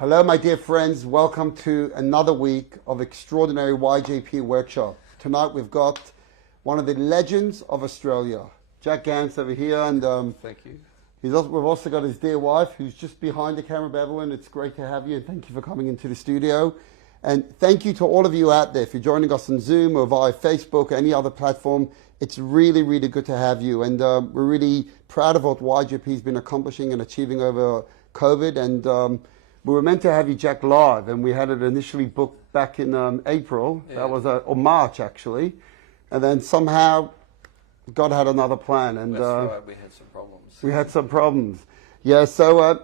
Hello, my dear friends. Welcome to another week of extraordinary YJP workshop. Tonight we've got one of the legends of Australia, Jack Gance over here, and thank you. we've also got his dear wife, who's just behind the camera, Bevelyn. It's great to have you, and thank you for coming into the studio. And thank you to all of you out there. If you're joining us on Zoom or via Facebook or any other platform, it's really, really good to have you. And we're really proud of what YJP's been accomplishing and achieving over COVID. And we were meant to have you, Jack, live, and we had it initially booked back in April. Yeah. That was or March, actually. And then somehow God had another plan. And that's right, we had some problems. We had some problems. Yeah, so,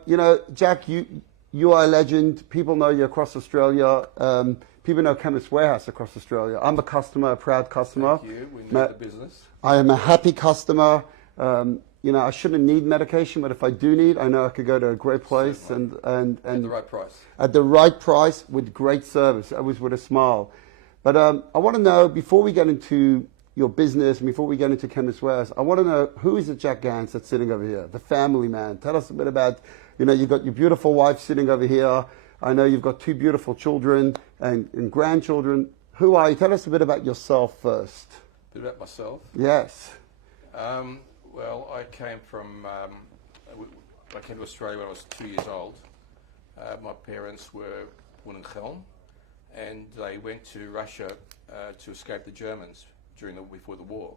Jack, you are a legend. People know you across Australia. People know Chemist Warehouse across Australia. I'm a customer, a proud customer. Thank you. We know the business. I am a happy customer. I shouldn't need medication, but if I do need, I know I could go to a great place and at the right price. At the right price with great service, always with a smile. But I want to know, before we get into your business and before we get into Chemist Warehouse, I want to know, who is the Jack Gance that's sitting over here, the family man? Tell us a bit about, you've got your beautiful wife sitting over here. I know you've got two beautiful children and grandchildren. Who are you? Tell us a bit about yourself first. A bit about myself? Yes. Well, I came to Australia when I was 2 years old. My parents were born in Chelm, and they went to Russia to escape the Germans before the war.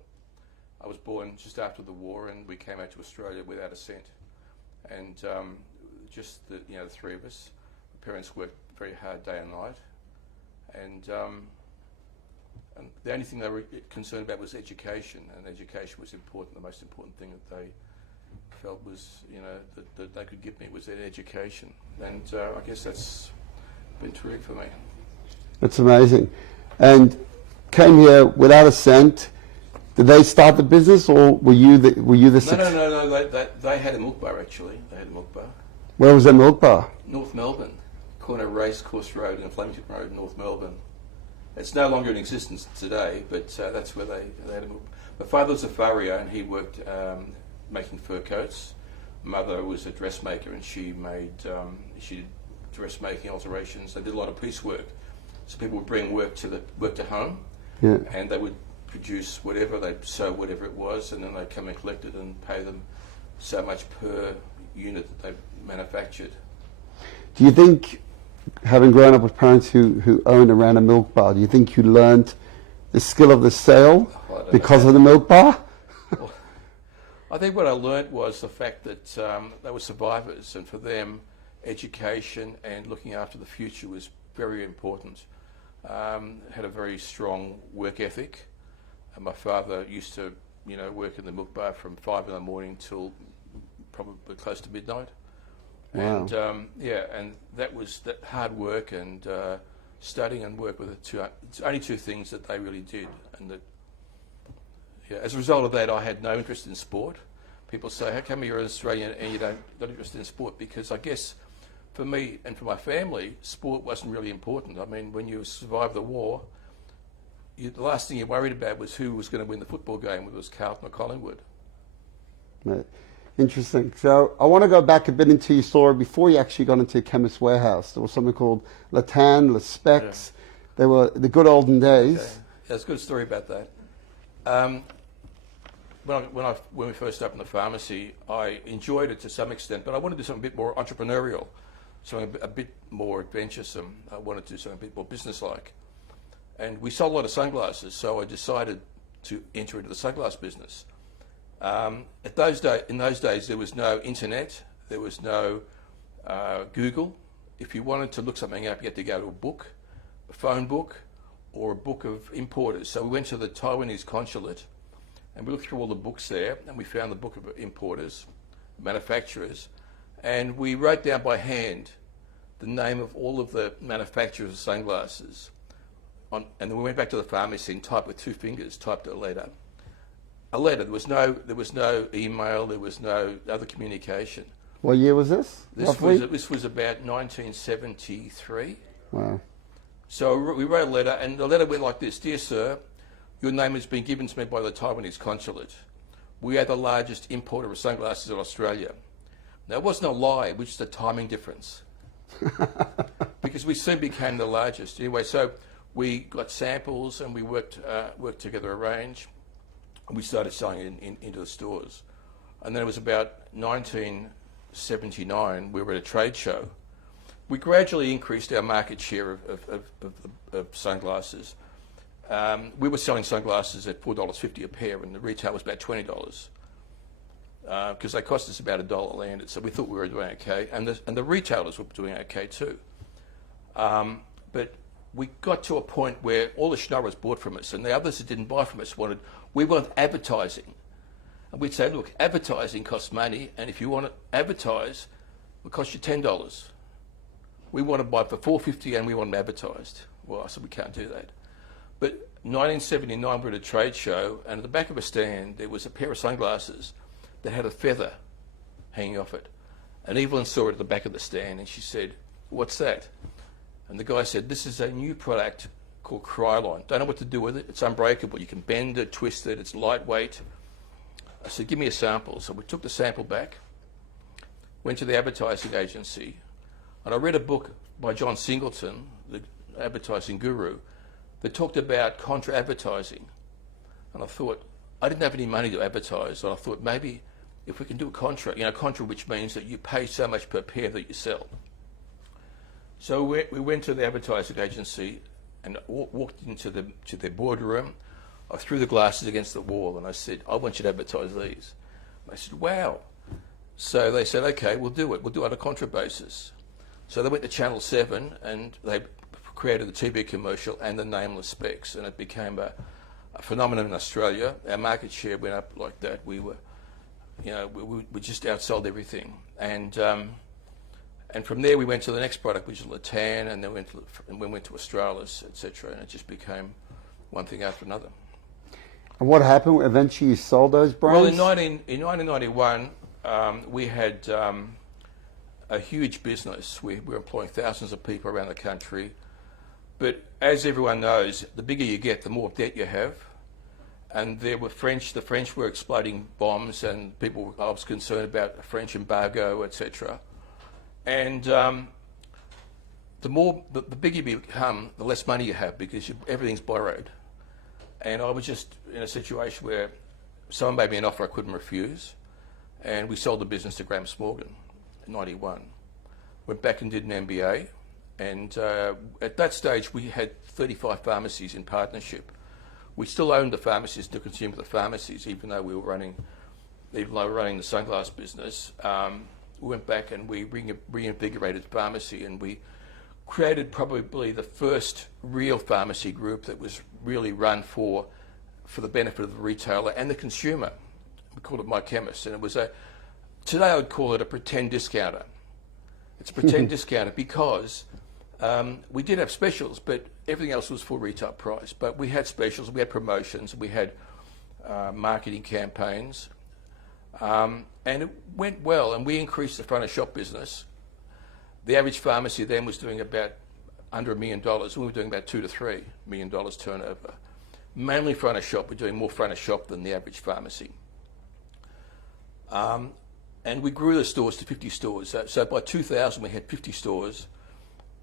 I was born just after the war, and we came out to Australia without a cent. And just the three of us. My parents worked very hard day and night, and the only thing they were concerned about was education, and education was important. The most important thing that they felt was, that they could give me was their education, and I guess that's been terrific for me. That's amazing. And came here without a cent. Did they start the business, or were you the? No. They had a milk bar, actually. They had a milk bar. Where was that milk bar? North Melbourne, corner Racecourse Road and Flemington Road, North Melbourne. It's no longer in existence today, but that's where they had a milk. My father was a farrier, and he worked making fur coats. Mother was a dressmaker, and she did dressmaking alterations. They did a lot of piecework, so people would bring work to home, yeah. And they would produce whatever, they'd sew whatever it was, and then they'd come and collect it and pay them so much per unit that they manufactured. Do you think, having grown up with parents who owned and ran a milk bar, do you think you learned the skill of the sale because of the milk bar? Well, I think what I learned was the fact that they were survivors, and for them, education and looking after the future was very important. Had a very strong work ethic. And my father used to, work in the milk bar from 5 in the morning till probably close to midnight. Wow. And and that was that hard work and studying and work with it's only two things that they really did. And that, as a result of that, I had no interest in sport. People say, how come you're an Australian and you not interested in sport? Because I guess for me and for my family, sport wasn't really important. I mean, when you survived the war, the last thing you worried about was who was going to win the football game, whether it was Carlton or Collingwood. Right. Interesting. So I want to go back a bit into your story before you actually got into Chemist Warehouse. There was something called Latan, Le Specs. Yeah. They were the good olden days. Okay. Yeah, there's a good story about that. When we first opened the pharmacy, I enjoyed it to some extent, but I wanted to do something a bit more entrepreneurial, something a bit more adventuresome. I wanted to do something a bit more businesslike. And we sold a lot of sunglasses, so I decided to enter into the sunglass business. In those days, there was no internet, there was no Google. If you wanted to look something up, you had to go to a book, a phone book, or a book of importers. So we went to the Taiwanese consulate, and we looked through all the books there, and we found the book of importers, manufacturers, and we wrote down by hand the name of all of the manufacturers of sunglasses. And then we went back to the pharmacy and typed with 2 fingers, typed a letter. There was no email, there was no other communication. What year was this? This was about 1973. Wow. So we wrote a letter, and the letter went like this: Dear Sir, your name has been given to me by the Taiwanese consulate. We are the largest importer of sunglasses in Australia. Now, it wasn't a lie, it was just a timing difference. because we soon became the largest. Anyway, so we got samples and we worked together a range, and we started selling it into the stores. And then it was about 1979, we were at a trade show. We gradually increased our market share of sunglasses. We were selling sunglasses at $4.50 a pair, and the retail was about $20, because they cost us about $1 landed. So we thought we were doing okay, and the retailers were doing okay too. But we got to a point where all the schnorrers bought from us, and the others that didn't buy from us we wanted advertising. And we'd say, look, advertising costs money, and if you want to advertise, it will cost you $10. We want to buy for $4.50 and we want them advertised. Well, I said, we can't do that. But 1979, we were at a trade show, and at the back of a stand, there was a pair of sunglasses that had a feather hanging off it. And Evelyn saw it at the back of the stand, and she said, what's that? And the guy said, this is a new product called Krylon. Don't know what to do with it. It's unbreakable. You can bend it, twist it. It's lightweight. I said, give me a sample. So we took the sample back, went to the advertising agency, and I read a book by John Singleton, the advertising guru, that talked about contra advertising. And I thought, I didn't have any money to advertise, and I thought maybe if we can do a contra, contra which means that you pay so much per pair that you sell. So we went to the advertising agency and walked into their boardroom. I threw the glasses against the wall and I said, I want you to advertise these. And they said, wow. So they said, okay, we'll do it. We'll do it on a contra basis. So they went to Channel 7 and they created the TV commercial and the nameless specs, and it became a phenomenon in Australia. Our market share went up like that. We were, we just outsold everything. And from there we went to the next product, which is Latan, and then we went to Australis, etc. And it just became one thing after another. And what happened? Eventually you sold those brands? Well, in 1991, we had a huge business. We were employing thousands of people around the country. But as everyone knows, the bigger you get, the more debt you have. And the French were exploding bombs, and I was concerned about a French embargo, etc. And the bigger you become, the less money you have, because everything's borrowed. And I was just in a situation where someone made me an offer I couldn't refuse, and we sold the business to Graham Morgan in 91. Went back and did an MBA, and at that stage we had 35 pharmacies in partnership. We still owned the pharmacies to consume the pharmacies, even though we were running the sunglass business. We went back and we reinvigorated pharmacy, and we created probably the first real pharmacy group that was really run for the benefit of the retailer and the consumer. We called it My Chemist, and it was today I would call it a pretend discounter. It's a pretend discounter because we did have specials, but everything else was full retail price. But we had specials, we had promotions, we had marketing campaigns, and it went well, and we increased the front of shop business. The average pharmacy then was doing about under $1 million. We were doing about $2 to $3 million turnover. Mainly front of shop. We're doing more front of shop than the average pharmacy. And we grew the stores to 50 stores. So by 2000, we had 50 stores,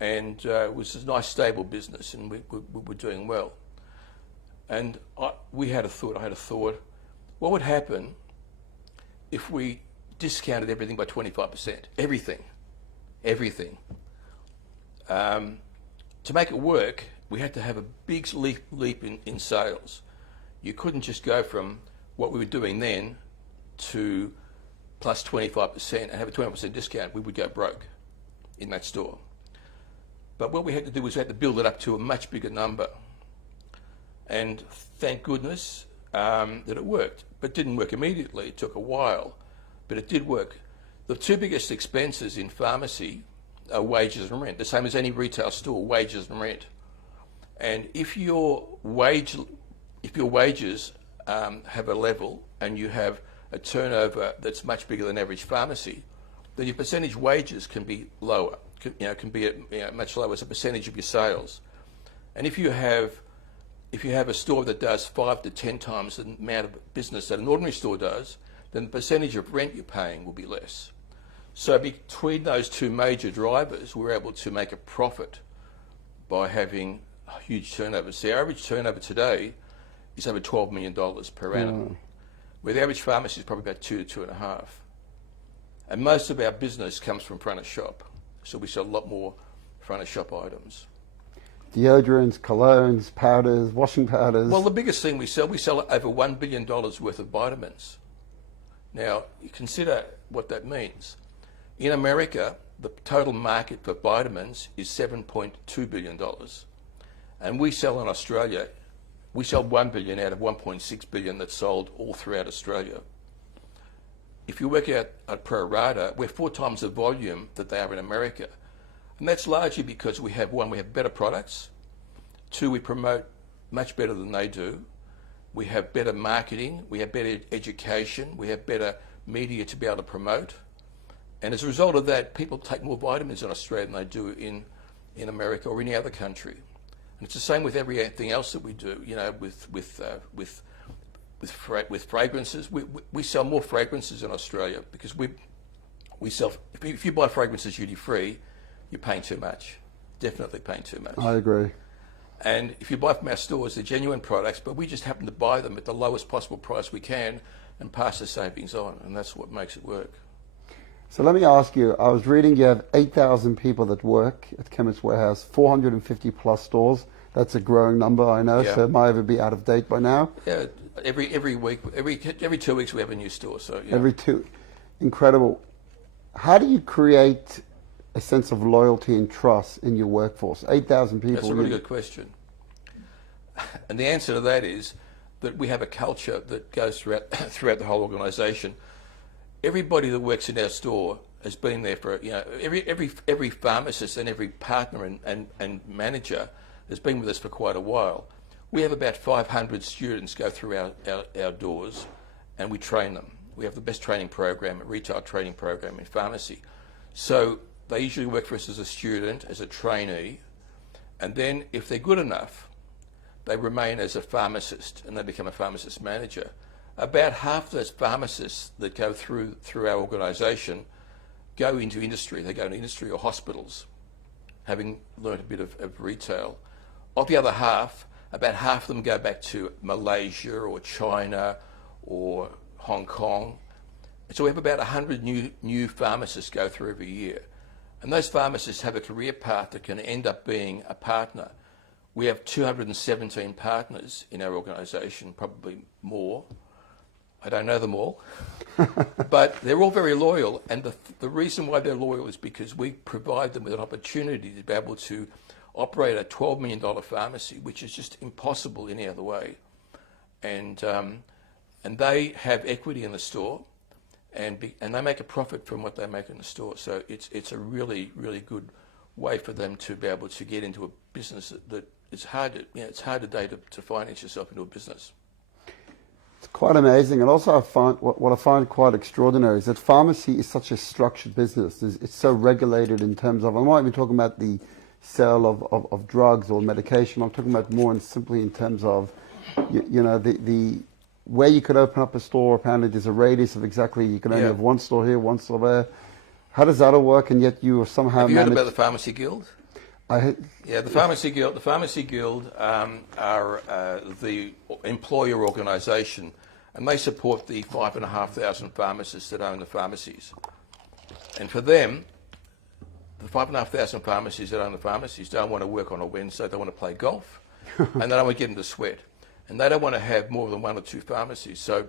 and it was a nice, stable business, and we were doing well. And I had a thought, what would happen if we discounted everything by 25%? Everything. To make it work, we had to have a big leap in sales. You couldn't just go from what we were doing then to plus 25% and have a 20% discount. We would go broke in that store. But what we had to do was we had to build it up to a much bigger number. And thank goodness that it worked. But it didn't work immediately. It took a while, but it did work. The two biggest expenses in pharmacy are wages and rent, the same as any retail store, wages and rent. And if your wages have a level and you have a turnover that's much bigger than average pharmacy, then your percentage wages can be lower, can be much lower as a percentage of your sales. And if you have a store that does 5 to 10 times the amount of business that an ordinary store does, then the percentage of rent you're paying will be less. So between those two major drivers, we're able to make a profit by having a huge turnover. So our average turnover today is over $12 million per annum, where the average pharmacy is probably about 2 to 2.5. And most of our business comes from front of shop. So we sell a lot more front of shop items. Deodorants, colognes, powders, washing powders. Well, the biggest thing we sell over $1 billion worth of vitamins. Now, you consider what that means. In America, the total market for vitamins is $7.2 billion. And we sell in Australia, we sell 1 billion out of 1.6 billion that's sold all throughout Australia. If you work out at pro rata, we're 4 times the volume that they are in America. And that's largely because we have better products. 2, we promote much better than they do. We have better marketing, we have better education, we have better media to be able to promote. And as a result of that, people take more vitamins in Australia than they do in America or any other country. And it's the same with everything else that we do, you know, with fragrances. We sell more fragrances in Australia because we sell, if you buy fragrances duty free, you're paying too much, definitely paying too much. I agree. And if you buy from our stores, they're genuine products, but we just happen to buy them at the lowest possible price we can and pass the savings on, and that's what makes it work. So let me ask you, I was reading you have 8,000 people that work at Chemist Warehouse, 450 plus stores. That's a growing number, I know, so it might ever be out of date by now. Yeah, every week, every 2 weeks we have a new store. So yeah. Every 2, incredible. How do you create a sense of loyalty and trust in your workforce? 8,000 people. That's a really good question. And the answer to that is that we have a culture that goes throughout the whole organisation. Everybody that works in our store has been there for, you know, every pharmacist and every partner and manager has been with us for quite a while. We have about 500 students go through our doors and we train them. We have the best training program, a retail training program in pharmacy. So they usually work for us as a student, as a trainee, and then if they're good enough, they remain as a pharmacist and they become a pharmacist manager. About half those pharmacists that go through our organisation go into industry. They go into industry or hospitals, having learned a bit of retail. Of the other half, about half of them go back to Malaysia or China or Hong Kong. So we have about 100 new pharmacists go through every year. And those pharmacists have a career path that can end up being a partner. We have 217 partners in our organisation, probably more. I don't know them all, but they're all very loyal. And the reason why they're loyal is because we provide them with an opportunity to be able to operate a $12 million pharmacy, which is just impossible any other way. And they have equity in the store, and they make a profit from what they make in the store. So it's a really, really good way for them to be able to get into a business that it's hard today to finance yourself into a business. It's quite amazing, and also what I find quite extraordinary is that pharmacy is such a structured business. It's so regulated in terms of, I'm not even talking about the sale of drugs or medication. I'm talking about more simply in terms of, you know, the where you could open up a store. Apparently, there's a radius of exactly, you can only have one store here, one store there. How does that all work? And yet you are somehow. Have you heard about the Pharmacy Guild? The Pharmacy Guild. The Pharmacy Guild are the employer organisation, and they support the 5,500 pharmacists that own the pharmacies. And for them, the 5,500 pharmacies that own the pharmacies don't want to work on a Wednesday. They want to play golf, and they don't want to get into sweat, and they don't want to have more than 1 or 2 pharmacies. So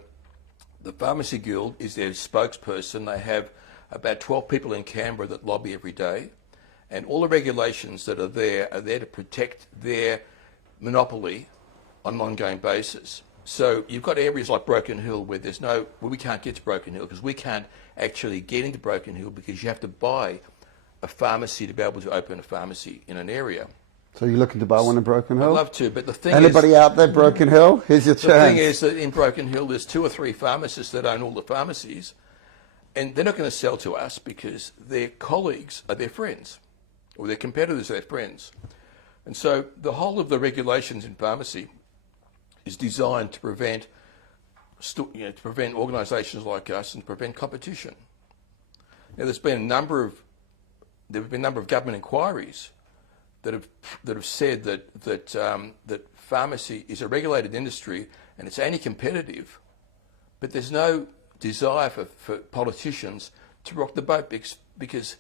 the Pharmacy Guild is their spokesperson. They have about 12 people in Canberra that lobby every day. And all the regulations that are there to protect their monopoly on an ongoing basis. So you've got areas like Broken Hill where we can't get to Broken Hill because we can't actually get into Broken Hill because you have to buy a pharmacy to be able to open a pharmacy in an area. So you're looking to buy one in Broken Hill? I'd love to, but the thing Anybody out there, Broken Hill? Here's your chance. The thing is that in Broken Hill there's 2 or 3 pharmacists that own all the pharmacies, and they're not going to sell to us because their colleagues are their friends, or their competitors are their friends. And so the whole of the regulations in pharmacy is designed to prevent organisations like us and prevent competition. Now, there have been a number of government inquiries that have said that pharmacy is a regulated industry and it's anti-competitive, but there's no desire for politicians to rock the boat because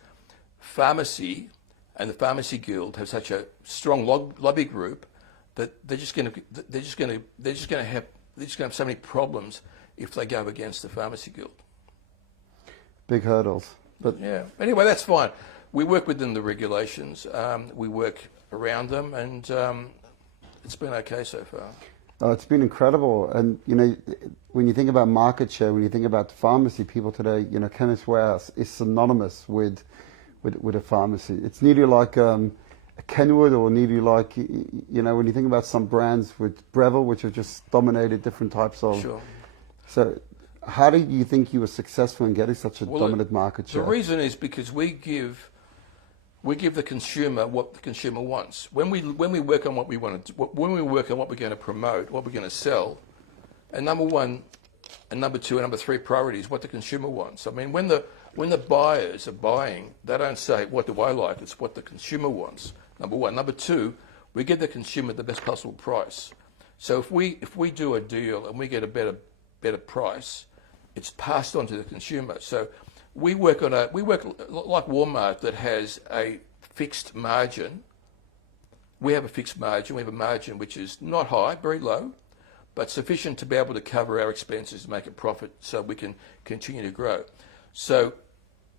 pharmacy and the Pharmacy Guild have such a strong lobby group that they're just going to have so many problems if they go against the Pharmacy Guild. Big hurdles. But yeah. Anyway, that's fine. We work within the regulations. We work around them, and it's been okay so far. Oh, it's been incredible. And, you know, when you think about market share, when you think about pharmacy, people today, you know, Chemist Warehouse is synonymous with a pharmacy. It's nearly like a Kenwood, or nearly like, you know, when you think about some brands with Breville, which have just dominated different types of... Sure. So how do you think you were successful in getting such a dominant market share? The reason is because we give the consumer what the consumer wants. When we work on what we want to, when we work on what we're going to promote, what we're going to sell, and number one, and number two, and number three priority is what the consumer wants. I mean, when the buyers are buying, they don't say, what do I like? It's what the consumer wants. Number one. Number two, we give the consumer the best possible price. So if we do a deal and we get a better price, it's passed on to the consumer. So we work like Walmart that has a fixed margin. We have a fixed margin. We have a margin which is not high, very low, but sufficient to be able to cover our expenses and make a profit so we can continue to grow. So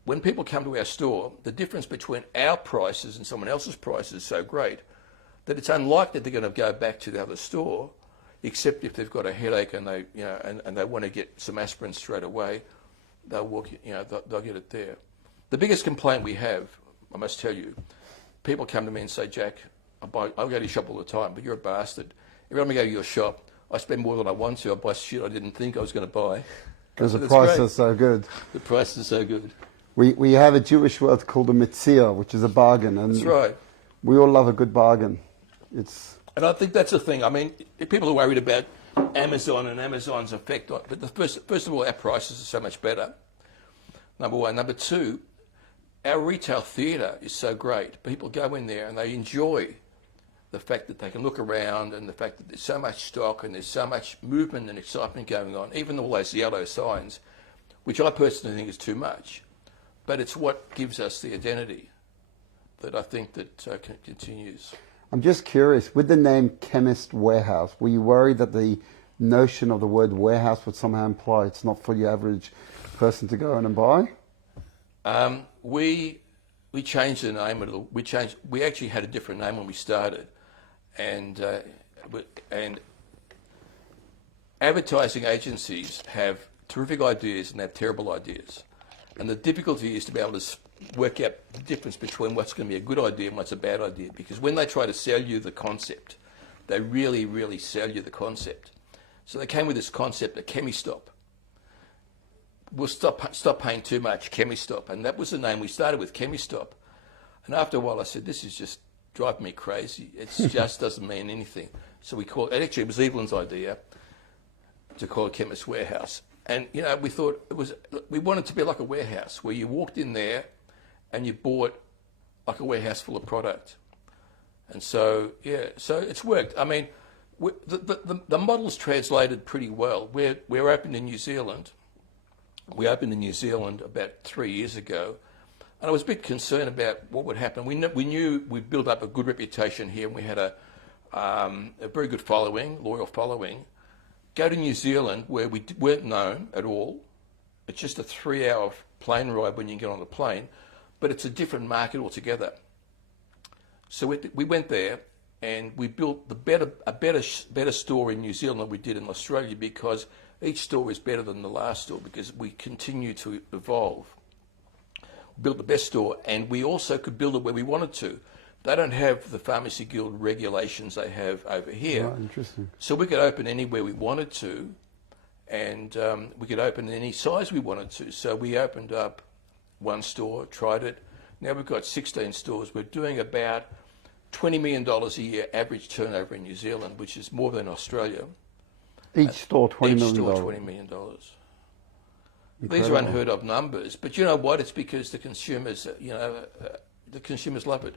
when people come to our store, the difference between our prices and someone else's prices is so great that it's unlikely they're going to go back to the other store, except if they've got a headache and they, you know, and they want to get some aspirin straight away. They'll get it there. The biggest complaint we have, I must tell you, people come to me and say, Jack, I go to your shop all the time, but you're a bastard. Every time I go to your shop, I spend more than I want to. I buy shit I didn't think I was going to buy. Because the price is so good. The price is so good. We have a Jewish word called a mitzvah, which is a bargain. And that's right. We all love a good bargain. And I think that's the thing. I mean, people are worried about Amazon and Amazon's effect on it. But first of all, our prices are so much better. Number one. Number two, our retail theatre is so great. People go in there and they enjoy the fact that they can look around and the fact that there's so much stock and there's so much movement and excitement going on, even all those yellow signs, which I personally think is too much. But it's what gives us the identity that I think that continues. I'm just curious, with the name Chemist Warehouse, were you worried that the notion of the word warehouse would somehow imply it's not for the average person to go in and buy? We changed the name a little. We actually had a different name when we started, and advertising agencies have terrific ideas and they have terrible ideas, and the difficulty is to be able to work out the difference between what's going to be a good idea and what's a bad idea. Because when they try to sell you the concept, they really, really sell you the concept. So they came with this concept of Chemistop. We'll stop paying too much, Chemistop. And that was the name we started with, Chemistop. And after a while I said, this is just driving me crazy. It just doesn't mean anything. So we called it, actually it was Evelyn's idea to call it Chemist Warehouse. And, you know, we wanted to be like a warehouse where you walked in there and you bought like a warehouse full of product. And so, yeah, so it's worked. I mean, the model's translated pretty well. We're open in New Zealand. We opened in New Zealand about 3 years ago, and I was a bit concerned about what would happen. We knew we'd built up a good reputation here, and we had a very good following, loyal following. Go to New Zealand, where we weren't known at all. It's just a 3-hour plane ride when you get on the plane, but it's a different market altogether. So we went there, and we built a better store in New Zealand than we did in Australia, because each store is better than the last store because we continue to evolve. We built the best store, and we also could build it where we wanted to. They don't have the Pharmacy Guild regulations they have over here. Oh, interesting. So we could open anywhere we wanted to, and we could open any size we wanted to. So we opened up one store, tried it. Now we've got 16 stores. We're doing about $20 million a year average turnover in New Zealand, which is more than Australia. Each store, $20 million. Each store, $20 million. These are unheard of numbers. But you know what? It's because the consumers, the consumers love it.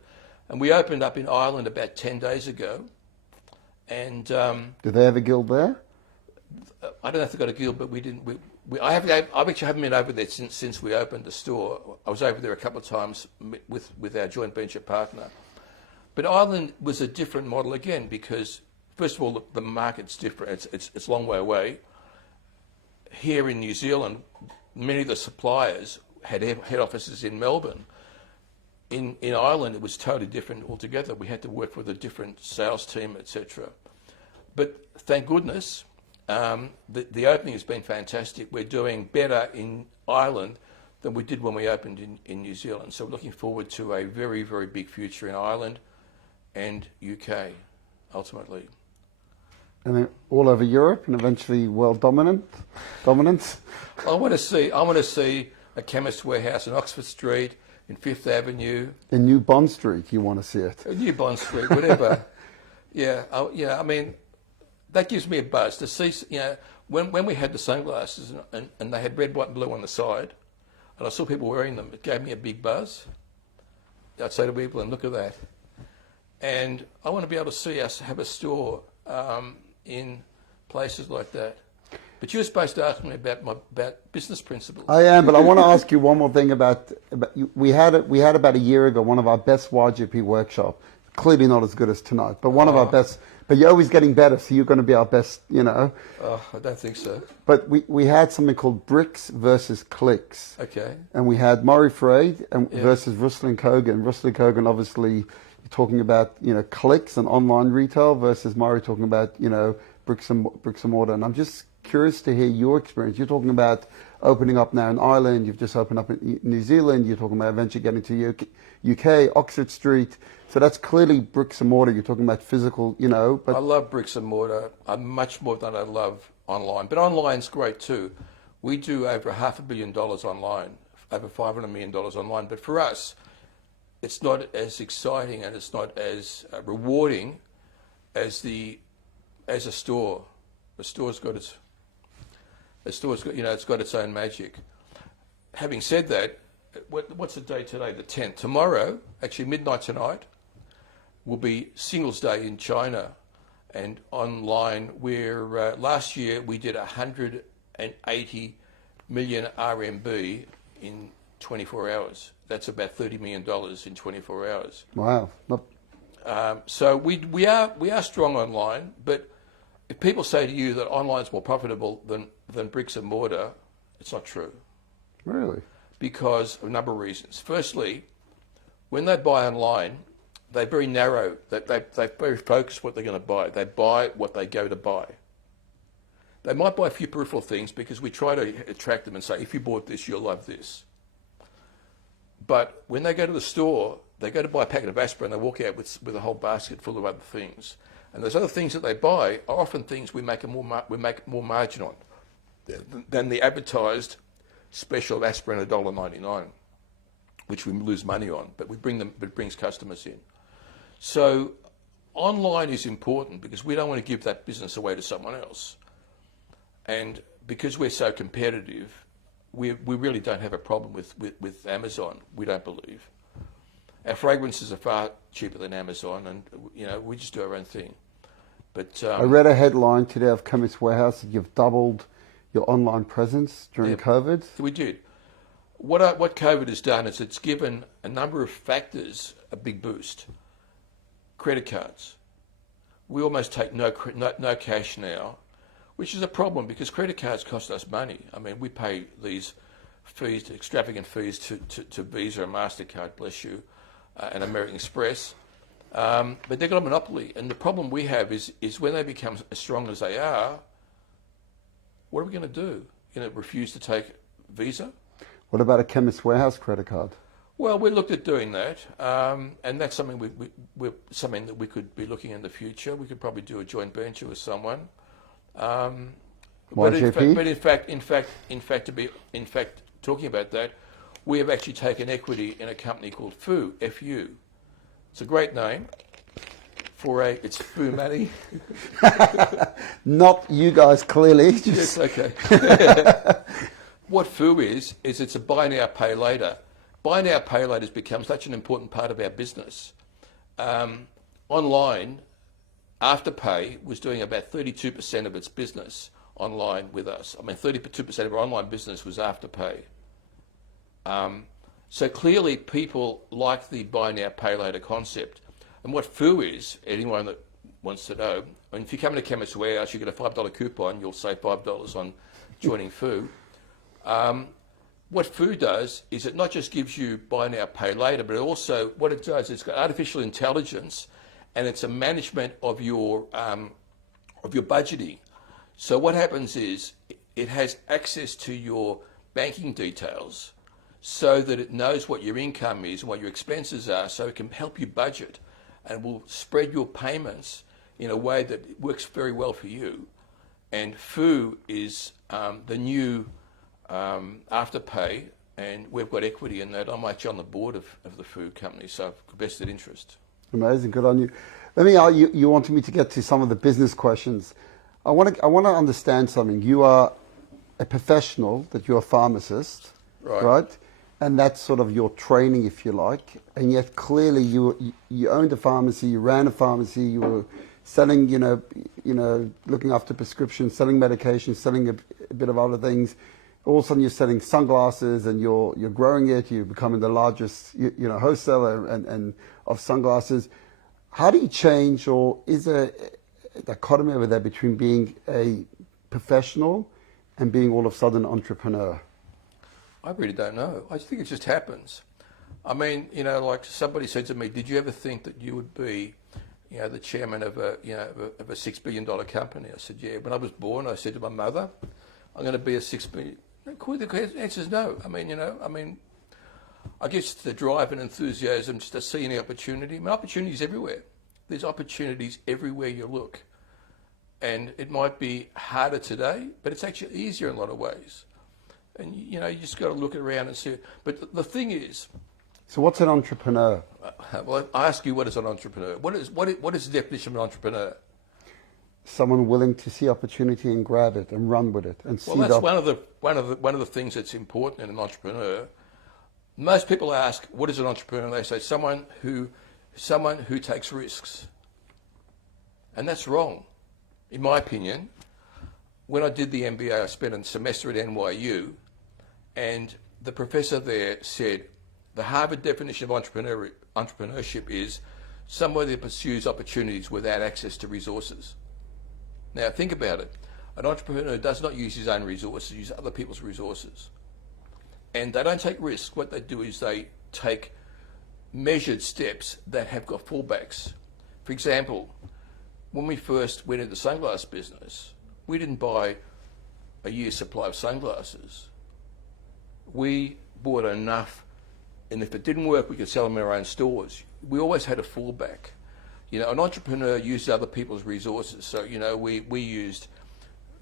And we opened up in Ireland about 10 days ago. And do they have a guild there? I don't know if they've got a guild, but we didn't. I actually haven't been over there since we opened the store. I was over there a couple of times with our joint venture partner. But Ireland was a different model again because, first of all, the market's different. It's a long way away. Here in New Zealand, many of the suppliers had head offices in Melbourne. In Ireland, it was totally different altogether. We had to work with a different sales team, etc. But thank goodness, the opening has been fantastic. We're doing better in Ireland than we did when we opened in New Zealand. So we're looking forward to a very, very big future in Ireland and UK, ultimately. And then all over Europe and eventually world dominance. I want to see a Chemist Warehouse in Oxford Street, in Fifth Avenue. In New Bond Street, you want to see it. New Bond Street, whatever. Yeah, I mean, that gives me a buzz to see, when we had the sunglasses and they had red, white and blue on the side, and I saw people wearing them, it gave me a big buzz. I'd say to people, and look at that. And I want to be able to see us have a store in places like that. But you're supposed to ask me about business principles. I am, but I want to ask you one more thing about we had about a year ago one of our best YGP workshop. Clearly not as good as tonight, but one of our best. But you're always getting better, so you're going to be our best, Oh, I don't think so. But we had something called bricks versus clicks. Okay. And we had Murray Freyd versus Ruslan Kogan. Ruslan Kogan obviously talking about clicks and online retail versus Murray talking about bricks and mortar. And I'm just curious to hear your experience. You're talking about opening up now in Ireland. You've just opened up in New Zealand. You're talking about eventually getting to UK, Oxford Street. So that's clearly bricks and mortar. You're talking about physical, But I love bricks and mortar. I'm much more than I love online. But online's great too. We do over $500 million online, over $500 million online. But for us, it's not as exciting and it's not as rewarding as a store. A store's got it's got its own magic. Having said that, what's the day today? The 10th. Tomorrow, actually midnight tonight, will be Singles Day in China and online, where last year we did 180 million RMB in 24 hours. That's about $30 million in 24 hours. Wow. So we are strong online, but if people say to you that online is more profitable than bricks and mortar, it's not true. Really? Because of a number of reasons. Firstly, when they buy online, they're very narrow. They're very focused what they're going to buy. They buy what they go to buy. They might buy a few peripheral things because we try to attract them and say, if you bought this, you'll love this. But when they go to the store, they go to buy a packet of aspirin, they walk out with a whole basket full of other things. And those other things that they buy are often things we make more margin on than the advertised special aspirin $1.99, which we lose money on, but it brings customers in. So online is important because we don't want to give that business away to someone else. And because we're so competitive, we really don't have a problem with Amazon, we don't believe. Our fragrances are far cheaper than Amazon, and we just do our own thing. But I read a headline today of Chemist Warehouse that you've doubled your online presence during COVID. We did. What COVID has done is it's given a number of factors a big boost. Credit cards. We almost take no cash now, which is a problem because credit cards cost us money. I mean, we pay these fees, extravagant fees to Visa and MasterCard, bless you, and American Express. But they've got a monopoly. And the problem we have is when they become as strong as they are, what are we going to do? Refuse to take Visa? What about a Chemist Warehouse credit card? Well, we looked at doing that, and that's something something that we could be looking in the future. We could probably do a joint venture with someone. But in fact, talking about that, we have actually taken equity in a company called FU, F-U. It's a great name it's FU money. Not you guys, clearly. Yes, okay. what FOO is it's a buy now, pay later. Buy now, pay later has become such an important part of our business. Online, Afterpay was doing about 32% of its business online with us. I mean, 32% of our online business was Afterpay. So clearly people like the buy now, pay later concept. And what FOO is, anyone that wants to know, I mean, if you come to Chemist Warehouse, you get a $5 coupon, you'll save $5 on joining FOO. What FOO does is it not just gives you buy now, pay later, but also what it does, it's got artificial intelligence and it's a management of your budgeting. So what happens is it has access to your banking details so that it knows what your income is and what your expenses are, so it can help you budget and will spread your payments in a way that works very well for you. And FOO is the new Afterpay, and we've got equity in that. I'm actually on the board of the FOO company, so I've vested interest. Amazing, good on you. Let me ask you wanted me to get to some of the business questions. I want to understand something. You are a professional, that you're a pharmacist, right? And that's sort of your training, if you like. And yet clearly you owned a pharmacy, you ran a pharmacy, you were selling, looking after prescriptions, selling medication, selling a bit of other things. All of a sudden you're selling sunglasses and you're growing it, you're becoming the largest wholesaler and of sunglasses. How do you change, or is there a dichotomy over there between being a professional and being all of a sudden an entrepreneur? I really don't know. I think it just happens. I mean, like somebody said to me, did you ever think that you would be, the chairman of a $6 billion company? I said, yeah. When I was born, I said to my mother, I'm going to be a $6 billion. The answer is no. I guess the drive and enthusiasm just to see any opportunity. I mean, opportunities everywhere. There's opportunities everywhere you look. And it might be harder today, but it's actually easier in a lot of ways. And, you just got to look around and see it. But the thing is... So what's an entrepreneur? Well, I ask you, what is an entrepreneur? What is the definition of an entrepreneur? Someone willing to see opportunity and grab it and run with it and see. Well, that's one of the things that's important in an entrepreneur. Most people ask, what is an entrepreneur? And they say someone who takes risks. And that's wrong, in my opinion. When I did the MBA, I spent a semester at NYU, and the professor there said the Harvard definition of entrepreneurship is somebody that pursues opportunities without access to resources. Now think about it. An entrepreneur does not use his own resources, use other people's resources. And they don't take risks. What they do is they take measured steps that have got fallbacks. For example, when we first went into the sunglass business, we didn't buy a year's supply of sunglasses. We bought enough, and if it didn't work, we could sell them in our own stores. We always had a fallback. An entrepreneur uses other people's resources. So, we used,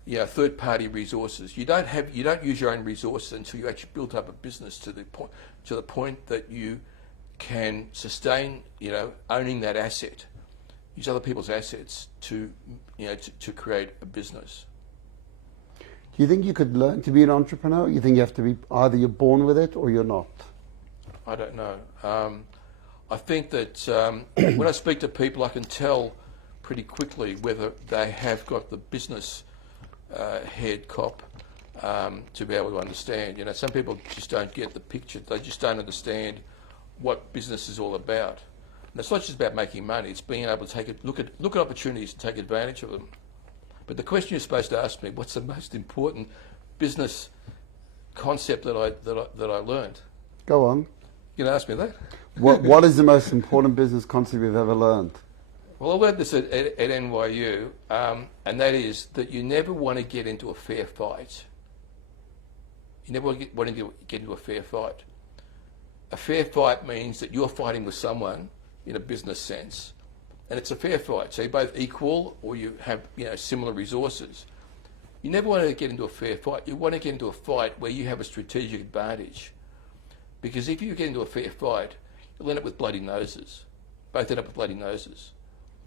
third-party resources. You don't use your own resources until you actually built up a business to the point that you can sustain, owning that asset. Use other people's assets to create a business. Do you think you could learn to be an entrepreneur? You think you have to be, either you're born with it or you're not? I don't know. I think that when I speak to people, I can tell pretty quickly whether they have got the business head cop to be able to understand. Some people just don't get the picture. They just don't understand what business is all about. And it's not just about making money. It's being able to look at opportunities and take advantage of them. But the question you're supposed to ask me, what's the most important business concept that I learned? Go on. You can ask me that. What is the most important business concept you've ever learned? Well, I learned this at NYU, and that is that you never want to get into a fair fight. You never want to get into a fair fight. A fair fight means that you're fighting with someone in a business sense, and it's a fair fight. So you're both equal, or you have similar resources. You never want to get into a fair fight. You want to get into a fight where you have a strategic advantage. Because if you get into a fair fight, you'll end up with bloody noses. Both end up with bloody noses.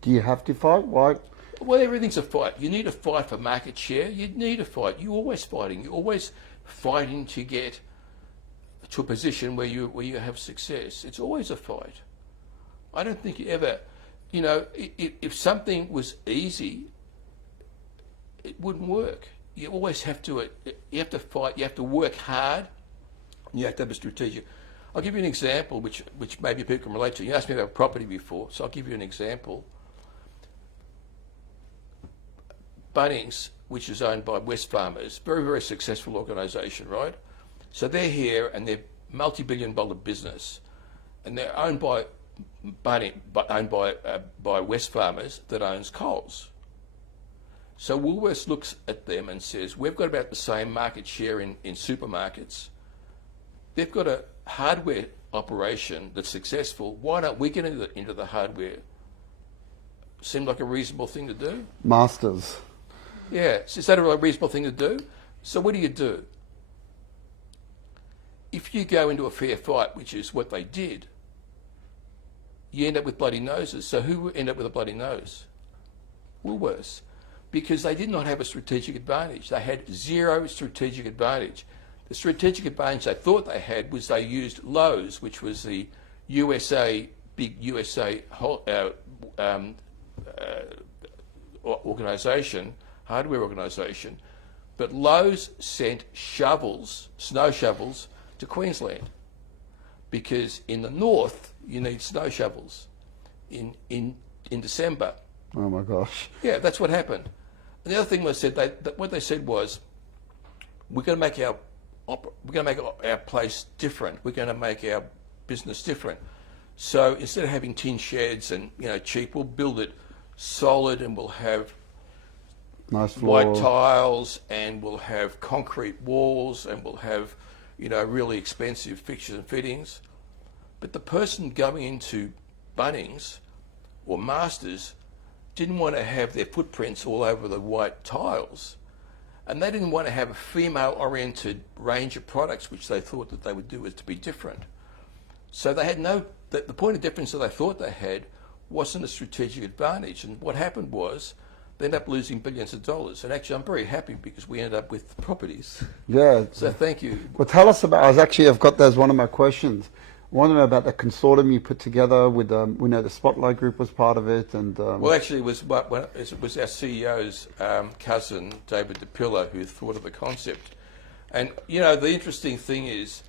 Do you have to fight? Why? Well, everything's a fight. You need a fight for market share. You need a fight. You're always fighting. You're always fighting to get to a position where you have success. It's always a fight. I don't think you ever, if something was easy, it wouldn't work. You always have to. You have to fight. You have to work hard. You have to have a strategic. I'll give you an example, which maybe people can relate to. You asked me about property before, so I'll give you an example. Bunnings, which is owned by Wesfarmers, very, very successful organisation, right? So they're here and they're multi-billion-dollar business, and they're owned by Wesfarmers that owns Coles. So Woolworths looks at them and says, we've got about the same market share in supermarkets. They've got a hardware operation that's successful. Why don't we get into the hardware? Seemed like a reasonable thing to do. Masters. Yeah, is that a reasonable thing to do? So what do? If you go into a fair fight, which is what they did, you end up with bloody noses. So who end up with a bloody nose? Woolworths. Because they did not have a strategic advantage. They had zero strategic advantage. The strategic advantage they thought they had was they used Lowe's, which was the big USA organisation, hardware organisation, but Lowe's sent snow shovels, to Queensland, because in the north you need snow shovels in December. Oh my gosh! Yeah, that's what happened. And the other thing was what they said was, we're going to make our place different. We're going to make our business different. So instead of having tin sheds and cheap, we'll build it solid, and we'll have nice floor, white tiles, and we'll have concrete walls, and we'll have really expensive fixtures and fittings. But the person going into Bunnings or Masters didn't want to have their footprints all over the white tiles. And they didn't want to have a female-oriented range of products, which they thought that they would do was to be different. So they had the point of difference that they thought they had wasn't a strategic advantage. And what happened was they ended up losing billions of dollars. And actually, I'm very happy because we ended up with properties. Yeah. So thank you. Well, tell us about, I've got that as one of my questions. I want to know about the consortium you put together with, we know the Spotlight Group was part of it. And well, actually, it was our CEO's cousin, David DePilla, who thought of the concept. And, the interesting thing is,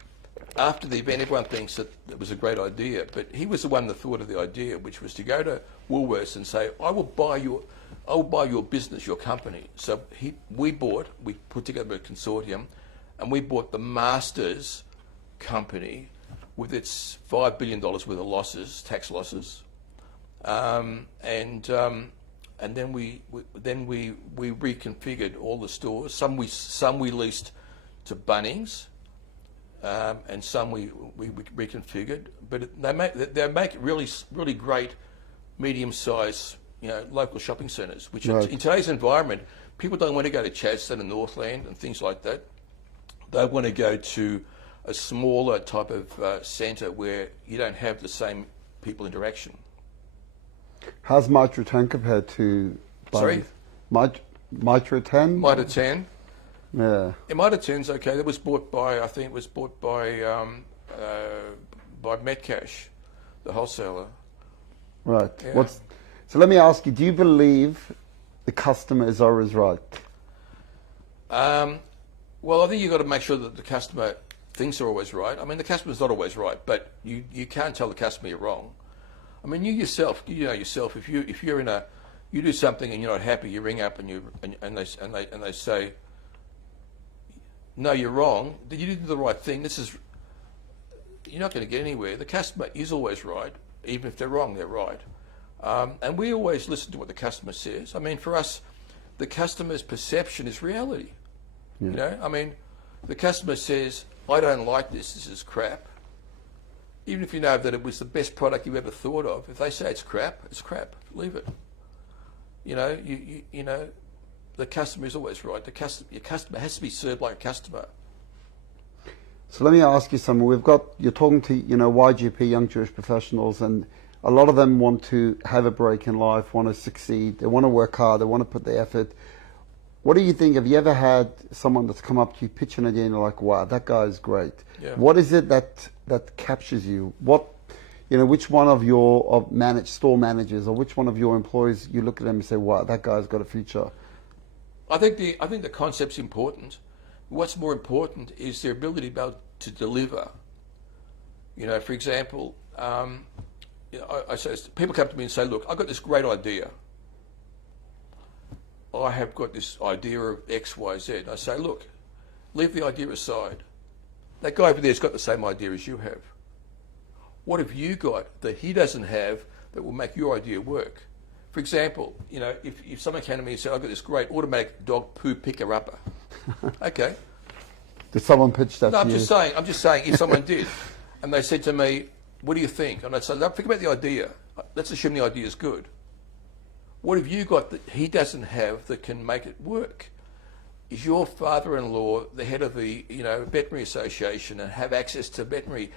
after the event, everyone thinks that it was a great idea, but he was the one that thought of the idea, which was to go to Woolworths and say, I will buy your business, your company. So we put together a consortium, and we bought the Masters company with its $5 billion worth of losses, tax losses, and then we reconfigured all the stores. Some we leased to Bunnings, and some we reconfigured. But they make really great medium-sized local shopping centres, which right. In today's environment, people don't want to go to Chadstone and Northland and things like that. They want to go to a smaller type of centre where you don't have the same people interaction. How's Mitra 10 compared to Bunnings? Sorry? Mitra 10? Mitra 10? Yeah. Mitra 10's okay. That was bought by Metcash, the wholesaler. Right. Yeah. So let me ask you, do you believe the customer is always right? Well, I think you've got to make sure that the customer thinks they're always right. I mean, the customer's not always right, but you can't tell the customer you're wrong. I mean, you know yourself. If you do something and you're not happy, you ring up and they say, no, you're wrong. Did you do the right thing? You're not going to get anywhere. The customer is always right, even if they're wrong, they're right. And we always listen to what the customer says. I mean, for us, the customer's perception is reality. Yeah. I mean, the customer says, I don't like this is crap. Even if you know that it was the best product you ever thought of, if they say it's crap, leave it. The customer is always right. Your customer has to be served like a customer. So let me ask you something. You're talking to, YGP, Young Jewish Professionals, and a lot of them want to have a break in life, want to succeed, they want to work hard, they want to put the effort. What do you think? Have you ever had someone that's come up to you, pitch an idea, and you're like, wow, that guy's great? Yeah. What is it that captures you? Which one of your store managers or which one of your employees, you look at them and say, wow, that guy's got a future? I think the concept's important. What's more important is their ability to be able to deliver. For example, I say, people come to me and say, look, I've got this great idea. I have got this idea of X, Y, Z. I say, look, leave the idea aside. That guy over there's got the same idea as you have. What have you got that he doesn't have that will make your idea work? For example, if someone came to me and said, I've got this great automatic dog poo picker-upper. Okay. Did someone pitch that No, to you? I'm just saying if someone did, and they said to me, what do you think? And I'd say, think about the idea. Let's assume the idea is good. What have you got that he doesn't have that can make it work? Is your father-in-law the head of the veterinary association and have access to veterinary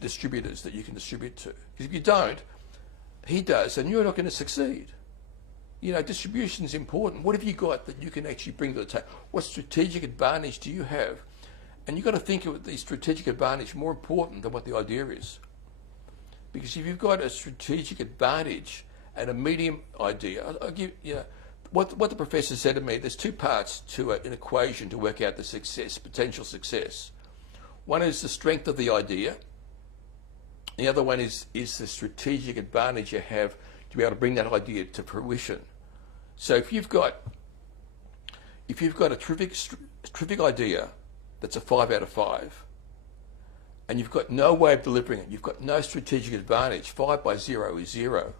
distributors that you can distribute to? Because if you don't, he does, and you're not going to succeed. Distribution is important. What have you got that you can actually bring to the table? What strategic advantage do you have? And you've got to think of the strategic advantage more important than what the idea is. Because if you've got a strategic advantage and a medium idea, I'll give what the professor said to me. There's two parts to an equation to work out the potential success. One is the strength of the idea. The other one is the strategic advantage you have to be able to bring that idea to fruition. So if you've got a terrific idea that's a 5 out of 5, and you've got no way of delivering it, you've got no strategic advantage, 5 by 0 is 0.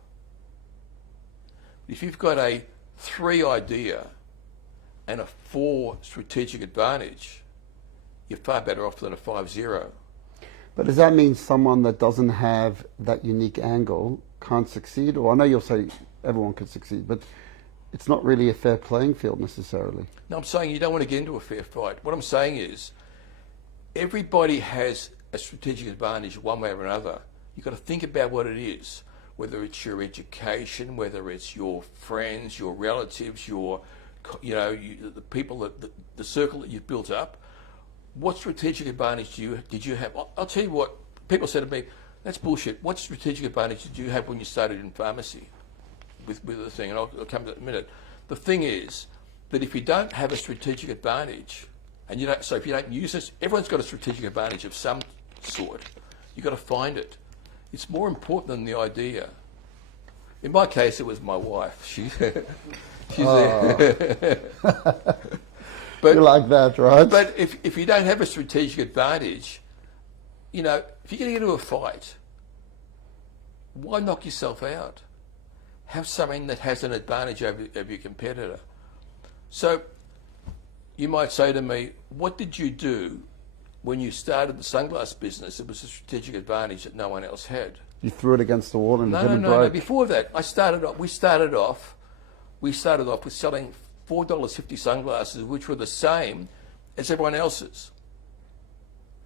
If you've got a 3 idea and a 4 strategic advantage, you're far better off than a 5-0. But does that mean someone that doesn't have that unique angle can't succeed? Or I know you'll say everyone can succeed, but it's not really a fair playing field necessarily. No, I'm saying you don't want to get into a fair fight. What I'm saying is everybody has a strategic advantage one way or another. You've got to think about what it is, whether it's your education, whether it's your friends, your relatives, the people, the circle that you've built up. What strategic advantage did you have? I'll tell you what, people say to me, that's bullshit. What strategic advantage did you have when you started in pharmacy with the thing? And I'll come to that in a minute. The thing is that if you don't have a strategic advantage, and if you don't use this, everyone's got a strategic advantage of some sort. You've got to find it. It's more important than the idea. In my case, it was my wife. She's there. But, you like that, right? But if you don't have a strategic advantage, if you're going to get into a fight, why knock yourself out? Have something that has an advantage over your competitor. So you might say to me, what did you do when you started the sunglass business? It was a strategic advantage that no one else had. You threw it against the wall and it didn't break? No. Before that, we started off with selling $4.50 sunglasses, which were the same as everyone else's.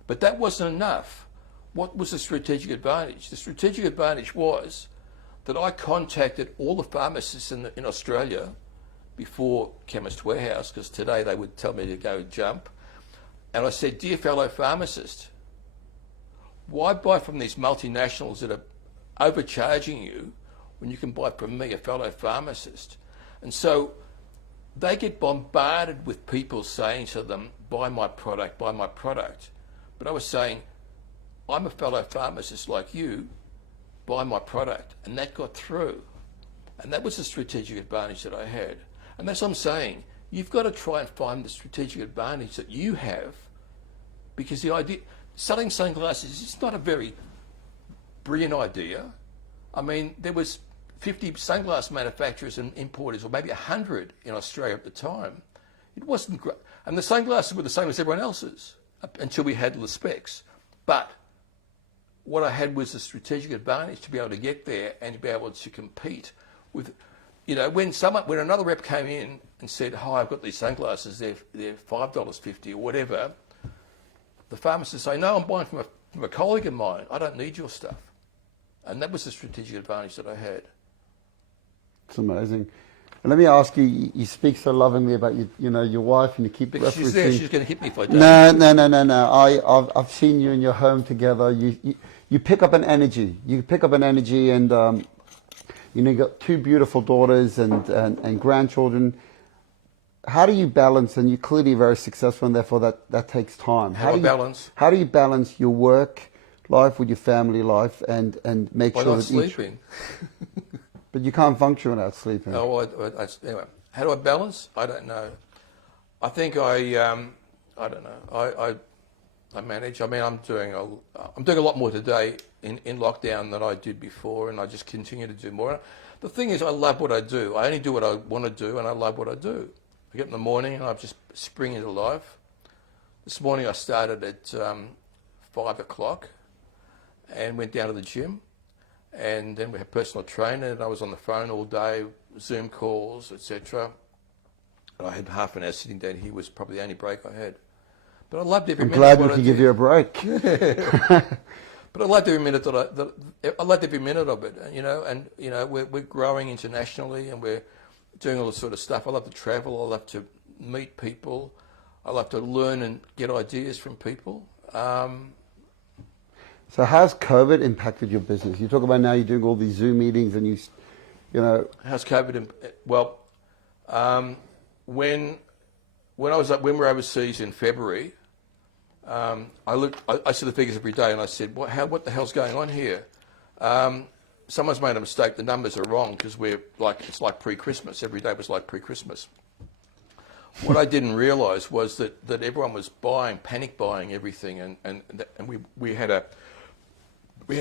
But that wasn't enough. What was the strategic advantage? The strategic advantage was that I contacted all the pharmacists in Australia before Chemist Warehouse, because today they would tell me to go jump. And I said, dear fellow pharmacist, why buy from these multinationals that are overcharging you when you can buy from me, a fellow pharmacist? And so they get bombarded with people saying to them, buy my product, buy my product. But I was saying, I'm a fellow pharmacist like you, buy my product. And that got through. And that was the strategic advantage that I had. And that's what I'm saying. You've got to try and find the strategic advantage that you have, because the idea, selling sunglasses is not a very brilliant idea. I mean, there was 50 sunglass manufacturers and importers, or maybe 100 in Australia at the time. It wasn't great. And the sunglasses were the same as everyone else's until we had the specs. But what I had was a strategic advantage to be able to get there and to be able to compete with, when another rep came in and said, hi, I've got these sunglasses, they're $5.50 or whatever, the pharmacist say, no, I'm buying from a colleague of mine. I don't need your stuff. And that was the strategic advantage that I had. It's amazing. And let me ask you, you speak so lovingly about your wife, and you keep Because referencing. she's there, she's going to hit me if I don't. No. I've seen you in your home together. You pick up an energy. You pick up an energy, and you got two beautiful daughters and grandchildren. How do you balance? And you're clearly very successful, and therefore that takes time. How do you balance? How do you balance your work life with your family life, and make By sure not that sleeping. But you can't function without sleeping. Oh, well, anyway, how do I balance? I don't know. I think I don't know. I manage. I mean, I'm doing a lot more today in lockdown than I did before, and I just continue to do more. The thing is, I love what I do. I only do what I want to do, and I love what I do. I get in the morning and I just spring into life. This morning I started at 5 o'clock and went down to the gym. And then we had personal trainer, and I was on the phone all day, Zoom calls, etc. And I had half an hour sitting down. He was probably the only break I had. But I loved every minute. I'm glad we could give you a break. But I loved every minute I loved every minute of it. And we're growing internationally, and we're doing all this sort of stuff. I love to travel. I love to meet people. I love to learn and get ideas from people. So how's COVID impacted your business? You talk about now you're doing all these Zoom meetings, and you know. How's COVID? Well, when we were overseas in February, I saw the figures every day, and I said, what the hell's going on here? Someone's made a mistake. The numbers are wrong, because it's like pre-Christmas. Every day was like pre-Christmas. What I didn't realise was that everyone was panic buying everything, and we had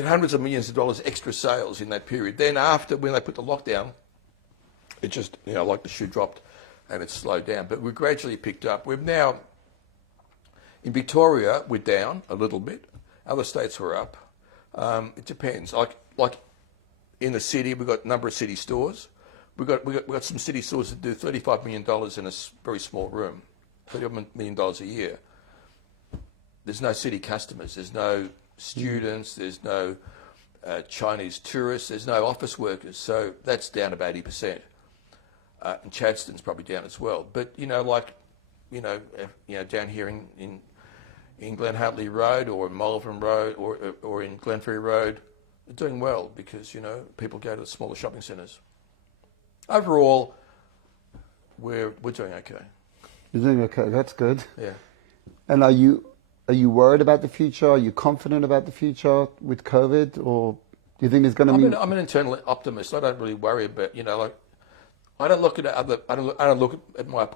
hundreds of millions of dollars extra sales in that period. Then when they put the lockdown, it just, like the shoe dropped and it slowed down. But we gradually picked up. We've now, in Victoria, we're down a little bit. Other states were up. It depends. Like in the city, we've got a number of city stores. We've got some city stores that do $35 million in a very small room, $30 million a year. There's no city customers. There's no students, there's no Chinese tourists, there's no office workers, so that's down about 80%. And Chadstone's probably down as well. But down here in Glen Hartley Road or Malvern Road or in Glenferrie Road, they're doing well because people go to the smaller shopping centres. Overall, we're doing okay. You're doing okay. That's good. Yeah. And are you worried about the future? Are you confident about the future with COVID, or do you think there's going to be? I'm an internal optimist. I don't really worry about I don't look at other. I don't look at my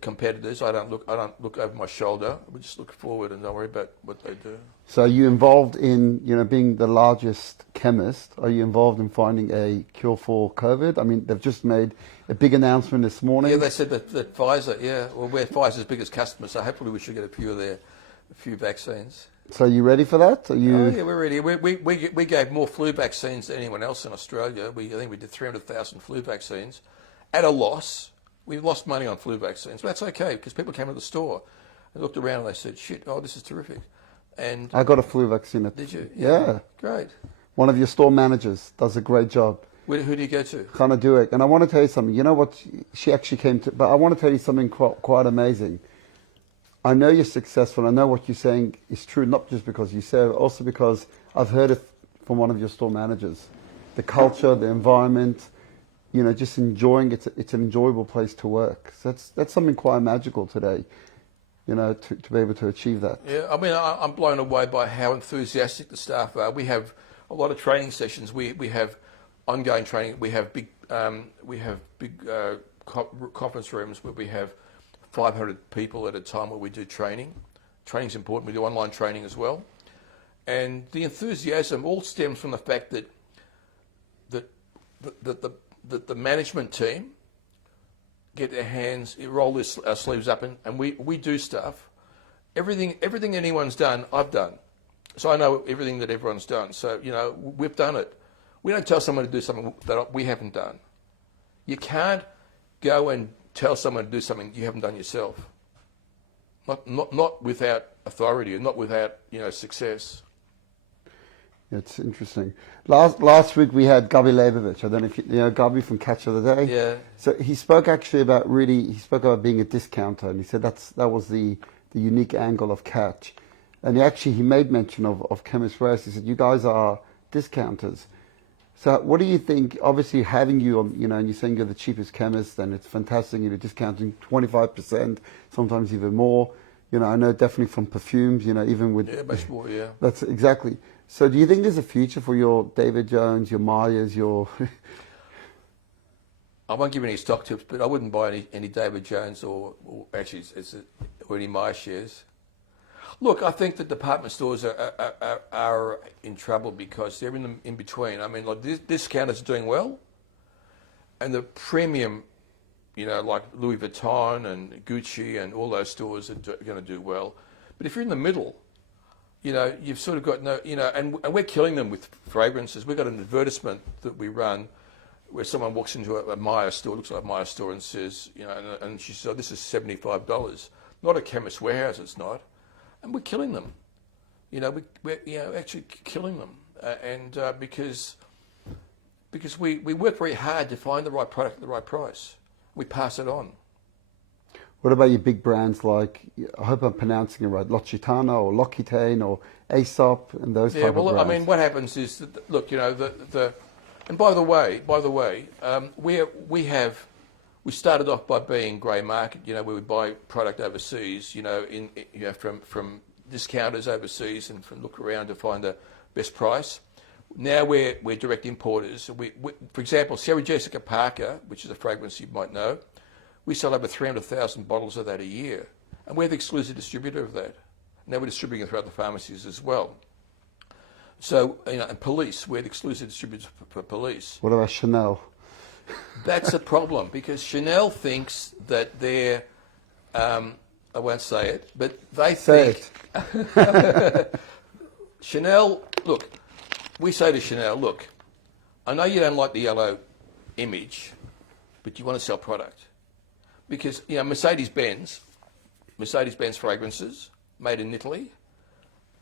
competitors. I don't look over my shoulder. We just look forward and don't worry about what they do. So, are you involved in being the largest chemist? Are you involved in finding a cure for COVID? I mean, they've just made a big announcement this morning. Yeah, they said that Pfizer. Yeah, well, we're Pfizer's biggest customer, so hopefully we should get a few vaccines. So, are you ready for that? Oh yeah, we're ready. We gave more flu vaccines than anyone else in Australia. I think we did 300,000 flu vaccines. At a loss. We lost money on flu vaccines, but that's okay because people came to the store and looked around and they said, "Shit, this is terrific." And I got a flu vaccine. Did you? Yeah. Great. One of your store managers does a great job. Who do you go to? Hannah Duick. And I want to tell you something. You know what? She actually came to, but I want to tell you something quite amazing. I know you're successful. I know what you're saying is true, not just because you say it, also because I've heard it from one of your store managers. The culture, the environment, just enjoying it. It's an enjoyable place to work. So that's something quite magical today, to be able to achieve that. Yeah, I mean, I'm blown away by how enthusiastic the staff are. We have a lot of training sessions. We have ongoing training. We have big conference rooms where we have 500 people at a time where we do training. Training's important. We do online training as well. And the enthusiasm all stems from the fact that the management team get their hands, roll our sleeves up, and we do stuff. Everything anyone's done, I've done. So I know everything that everyone's done. So, we've done it. We don't tell someone to do something that we haven't done. You can't go and tell someone to do something you haven't done yourself. Not without authority and not without, success. It's interesting. Last week we had Gabi Leibovich. I don't know if you know Gabi from Catch of the Day. Yeah. So he spoke actually about he spoke about being a discounter, and he said that was the unique angle of Catch. And he made mention of Chemist Warehouse. He said, you guys are discounters. So what do you think, obviously having you on, and you're saying you're the cheapest chemist, and it's fantastic, you're discounting 25%, sometimes even more. I know definitely from perfumes, even with... Yeah, much more, yeah. That's exactly. So do you think there's a future for your David Jones, your Myers, your... I won't give any stock tips, but I wouldn't buy any David Jones or any Meyer shares. Look, I think that department stores are in trouble because they're in between. I mean, like discounters are doing well, and the premium, like Louis Vuitton and Gucci and all those stores are going to do well. But if you're in the middle, you've sort of got no, and we're killing them with fragrances. We've got an advertisement that we run where someone walks into a Meyer store, looks like a Meyer store, and says, and she says, oh, this is $75. Not a Chemist Warehouse, it's not. And we're killing them. We're actually killing them. Because we work very hard to find the right product at the right price. We pass it on. What about your big brands like, I hope I'm pronouncing it right, L'Occitano or L'Occitane or Aesop and those type of brands? I mean, what happens is that, look, and by the way, we started off by being grey market, where we buy product overseas, from discounters overseas and from look around to find the best price. Now we're direct importers. We, for example, Sarah Jessica Parker, which is a fragrance you might know, we sell over 300,000 bottles of that a year, and we're the exclusive distributor of that. Now we're distributing it throughout the pharmacies as well. So, and police, we're the exclusive distributors for police. What about Chanel? That's a problem because Chanel thinks that they're, I won't say it, but they think... Chanel, look, we say to Chanel, look, I know you don't like the yellow image, but you want to sell product. Because, Mercedes-Benz fragrances made in Italy,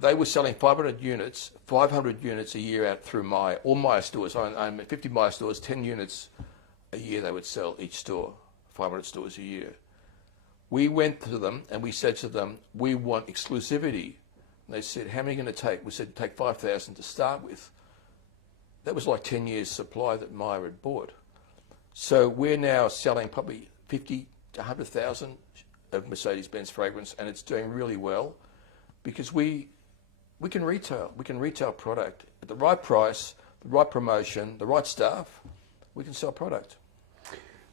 they were selling 500 units a year out through Meyer, all Meyer stores. I'm at 50 Meyer stores, 10 units a year they would sell each store, 500 stores a year. We went to them and we said to them, we want exclusivity. And they said, how many are you going to take? We said, take 5,000 to start with. That was like 10 years' supply that Meyer had bought. So we're now selling probably 50 to 100,000 of Mercedes-Benz fragrance, and it's doing really well because we can retail. We can retail product at the right price, the right promotion, the right staff. We can sell product.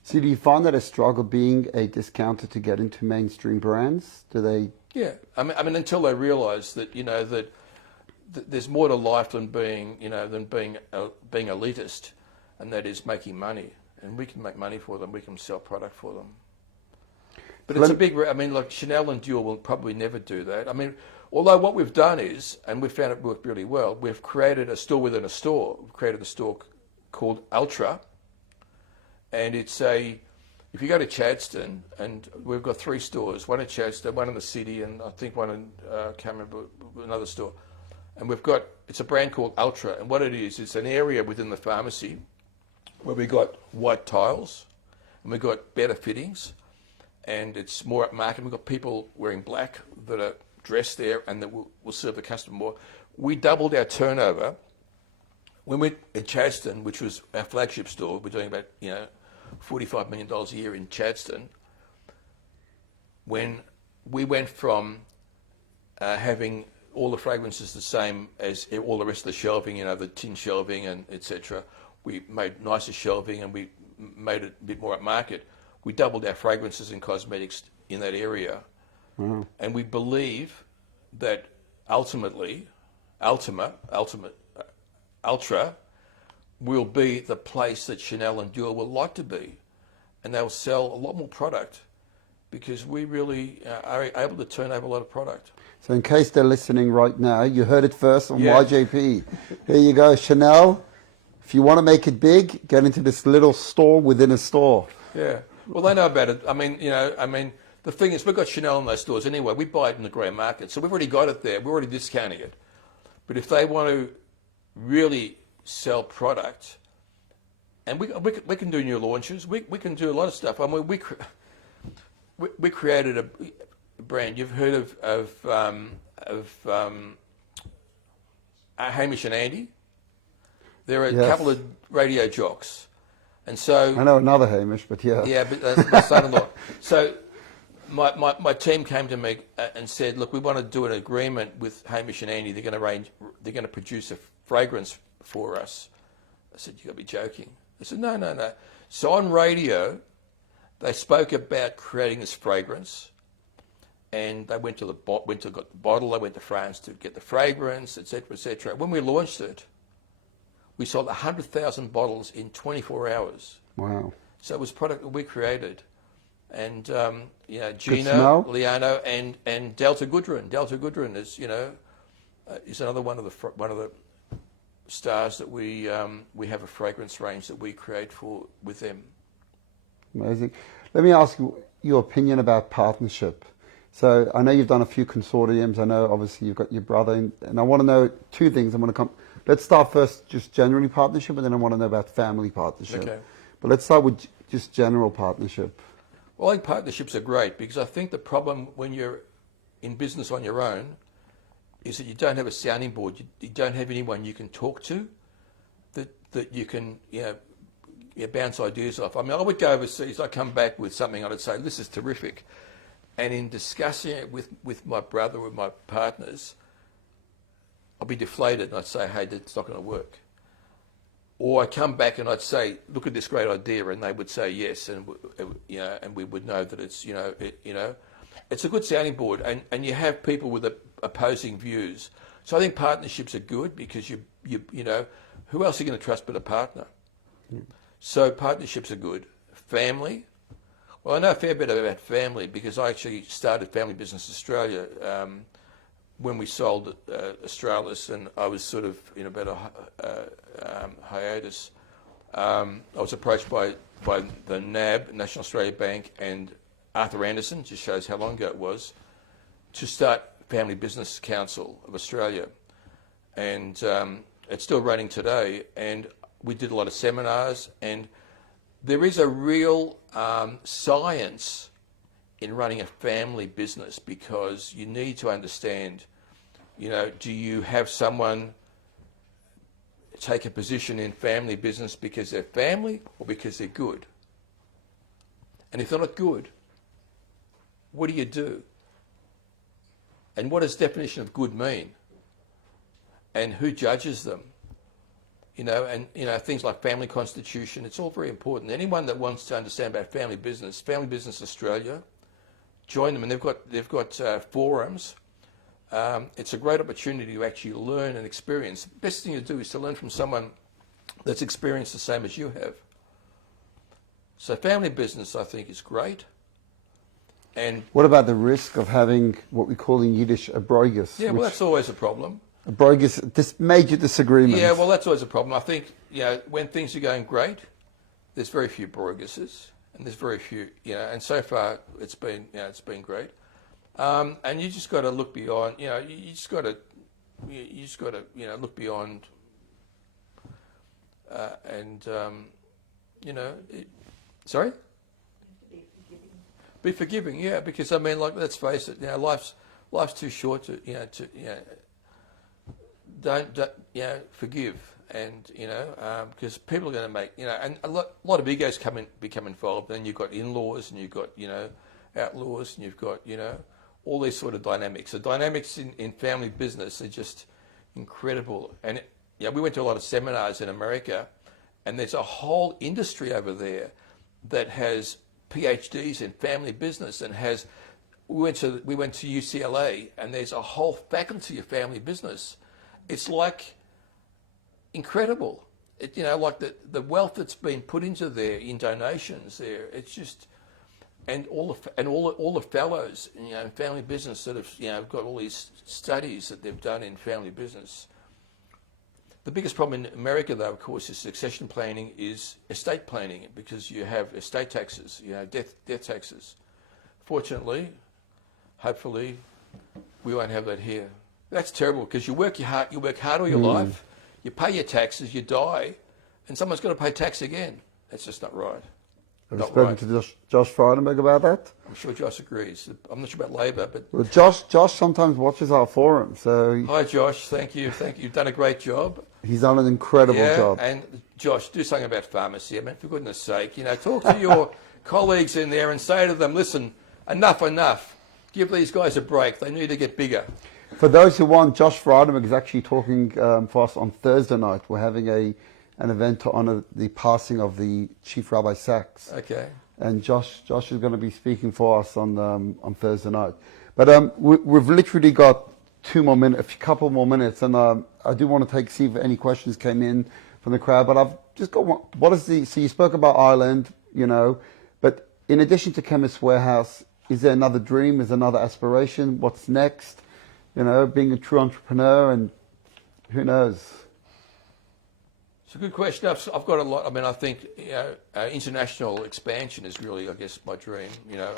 So do you find that a struggle being a discounter to get into mainstream brands? Do they? Yeah, I mean until they realise that that there's more to life than being being elitist, and that is making money. And we can make money for them. We can sell product for them. But it's a big. I mean, like Chanel and Dior will probably never do that. I mean, although what we've done is, and we've found it worked really well, we've created a store within a store. We've created a store called Ultra, and it's if you go to Chadstone, and we've got 3 stores, one in Chadstone, one in the city, and I think one in, can't remember, another store. And it's a brand called Ultra, and what it is, it's an area within the pharmacy where we got white tiles, and we've got better fittings, and it's more upmarket. We've got people wearing black that are dressed there, and that will serve the customer more. We doubled our turnover. When we at Chadstone, which was our flagship store, we're doing about $45 million a year in Chadstone. When we went from having all the fragrances the same as all the rest of the shelving, the tin shelving and etc. We made nicer shelving and we made it a bit more upmarket. We doubled our fragrances and cosmetics in that area. Mm. And we believe that ultimately, Ultra will be the place that Chanel and Dior will like to be. And they'll sell a lot more product because we really are able to turn over a lot of product. So in case they're listening right now, you heard it first on YJP. Here you go, Chanel. If you want to make it big, get into this little store within a store. Yeah. Well, they know about it. I mean, the thing is, we've got Chanel in those stores anyway. We buy it in the grey market, so we've already got it there. We're already discounting it. But if they want to really sell product, and we can do new launches. We can do a lot of stuff. I mean, we created a brand. You've heard of Hamish and Andy. They're a couple of radio jocks, and so I know another Hamish, but yeah. Yeah, but that's my son-in-law. So my team came to me and said, "Look, we want to do an agreement with Hamish and Andy. They're going to produce a fragrance for us." I said, "You got to be joking." I said, "No." So on radio, they spoke about creating this fragrance, and they got the bottle. They went to France to get the fragrance, etc., etc. When we launched it, we sold 100,000 bottles in 24 hours. Wow. So it was product that we created. And, Gino, Leano, and Delta Goodrun. Delta Goodrun is, is another one of the stars that we have a fragrance range that we create with them. Amazing. Let me ask you your opinion about partnership. So I know you've done a few consortiums. I know obviously you've got your brother, and I want to know two things. Let's start first just generally partnership, and then I want to know about family partnership. Okay. But let's start with just general partnership. Well, I think partnerships are great because I think the problem when you're in business on your own is that you don't have a sounding board. You don't have anyone you can talk to that you can bounce ideas off. I mean, I would go overseas. I come back with something. I'd say, "This is terrific," and in discussing it with my brother or my partners, I'll be deflated and I'd say, "Hey, that's not going to work." Or I come back and I'd say, "Look at this great idea," and they would say yes, and and we would know that it's it's a good sounding board, and you have people with opposing views. So I think partnerships are good because you who else are you going to trust but a partner? So partnerships are good. Family. Well, I know a fair bit about family because I actually started Family Business Australia when we sold Australis, and I was sort of in a bit of hiatus. I was approached by the NAB, National Australia Bank, and Arthur Anderson, just shows how long ago it was, to start Family Business Council of Australia. And it's still running today, and we did a lot of seminars, and there is a real science in running a family business because you need to understand, do you have someone take a position in family business because they're family or because they're good? And if they're not good, what do you do? And what does definition of good mean? And who judges them? Things like family constitution, it's all very important. Anyone that wants to understand about Family Business Australia, join them, and they've got forums. It's a great opportunity to actually learn and experience. The best thing to do is to learn from someone that's experienced the same as you have. So family business, I think, is great. And what about the risk of having what we call in Yiddish a broigus? Yeah, well, that's always a problem. A broigus, this major disagreement. Yeah, well, that's always a problem. I think, when things are going great, there's very few broiguses, and there's very few, and so far it's been great. And you just got to look beyond, you just got to look beyond, sorry? Be forgiving, yeah, because let's face it, life's too short to forgive, and because people are going to make, and a lot of egos become involved. Then you've got in-laws, and you've got outlaws, and you've got all these sort of dynamics. The dynamics in family business are just incredible. And we went to a lot of seminars in America, and there's a whole industry over there that has PhDs in family business, and we went to UCLA, and there's a whole faculty of family business. It's like incredible. Like the wealth that's been put into there in donations there. It's just, and all the fellows in family business that have got all these studies that they've done in family business. The biggest problem in America, though, of course, is succession planning, is estate planning, because you have estate taxes, death taxes. Fortunately, hopefully, we won't have that here. That's terrible, because you work hard all your life. You pay your taxes, you die, and someone's got to pay tax again. That's just not right. Have you spoken to Josh Frydenberg about that? I'm sure Josh agrees. I'm not sure about Labor, but... Well, Josh sometimes watches our forum, so... Hi, Josh. Thank you. You've done a great job. He's done an incredible job. And Josh, do something about pharmacy. I mean, for goodness sake, talk to your colleagues in there and say to them, listen, enough. Give these guys a break. They need to get bigger. For those who want, Josh Frydenberg is actually talking for us on Thursday night. We're having an event to honour the passing of the Chief Rabbi Sachs. Okay. And Josh is going to be speaking for us on Thursday night. But we've literally got a couple more minutes, and I do want to see if any questions came in from the crowd. But I've just got one. So you spoke about Ireland, but in addition to Chemist Warehouse, is there another dream? Is there another aspiration? What's next? Being a true entrepreneur, and who knows? It's a good question. I've got a lot. I mean, I think international expansion is really, I guess, my dream.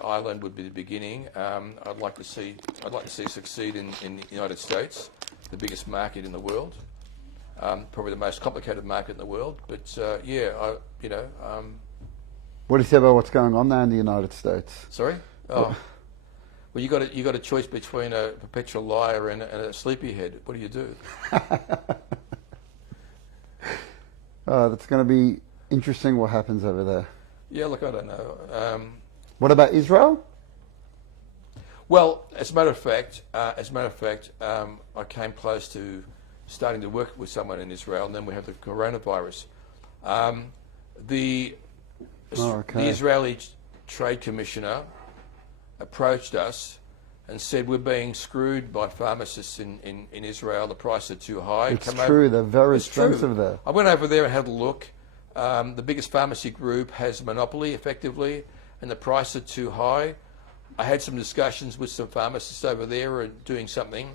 Ireland would be the beginning. I'd like to see succeed in the United States, the biggest market in the world, probably the most complicated market in the world. But What do you say about what's going on there in the United States? Sorry. Oh. Well, you got a choice between a perpetual liar and a sleepyhead. What do you do? That's going to be interesting. What happens over there? Yeah, look, I don't know. What about Israel? Well, as a matter of fact, I came close to starting to work with someone in Israel, and then we have the coronavirus. The Israeli Trade Commissioner approached us and said, we're being screwed by pharmacists in Israel. The prices are too high. It's true. They're very expensive there. I went over there and had a look. The biggest pharmacy group has a monopoly, effectively, and the prices are too high. I had some discussions with some pharmacists over there and doing something.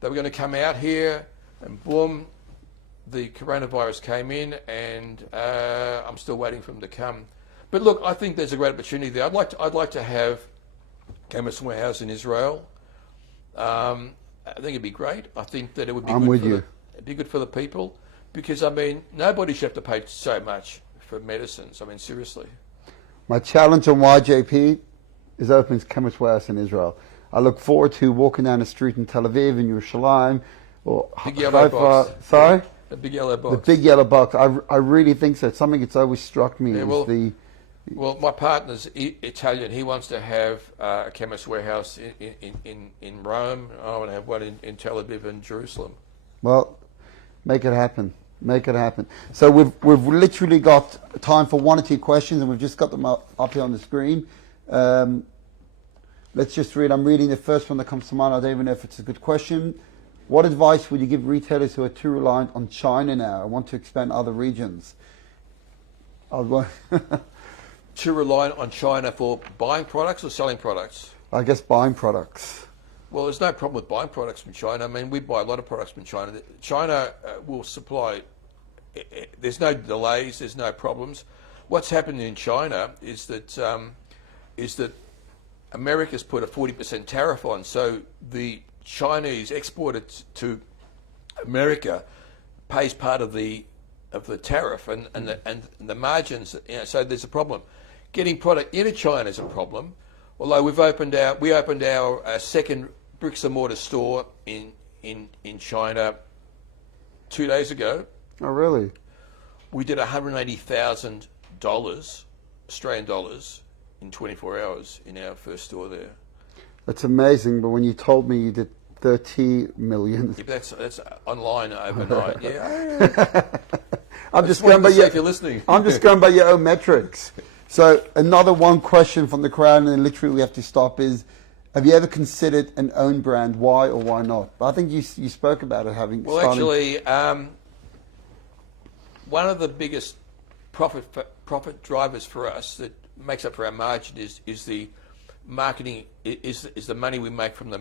They were going to come out here, and boom, the coronavirus came in, and I'm still waiting for them to come. But look, I think there's a great opportunity there. I'd like to have Chemist Warehouse in Israel. I think it'd be great. I think that it would be it'd be good for the people, because nobody should have to pay so much for medicines. seriously. My challenge on YJP is opening Chemist Warehouse in Israel. I look forward to walking down the street in Tel Aviv, in Yerushalayim, or big yellow box. Sorry? The big yellow box. The big yellow box. I really think so. It's something that's always struck me Well, my partner's Italian. He wants to have a Chemist Warehouse in Rome. I want to have one in Tel Aviv and Jerusalem. Well, make it happen. Make it happen. So we've literally got time for one or two questions, and we've just got them up here on the screen. Let's just read. I'm reading the first one that comes to mind. I don't even know if it's a good question. What advice would you give retailers who are too reliant on China now and want to expand other regions? Too reliant on China for buying products or selling products? I guess buying products. Well, there's no problem with buying products from China. We buy a lot of products from China. China will supply. There's no delays. There's no problems. What's happening in China is that America's put a 40% tariff on, so the Chinese exporter to America pays part of the tariff and the margins. So there's a problem. Getting product into China is a problem. Although we opened our second bricks and mortar store in China 2 days ago. Oh, really? We did $180,000 Australian dollars in 24 hours in our first store there. That's amazing. But when you told me you did 30 million, yeah, that's online overnight. Yeah. I'm just going by if you're listening. I'm just going by your own metrics. So another one question from the crowd, and then literally we have to stop, is, have you ever considered an own brand? Why or why not? But I think you spoke about it having. Well, actually, one of the biggest profit drivers for us that makes up for our margin is the marketing, is the money we make from the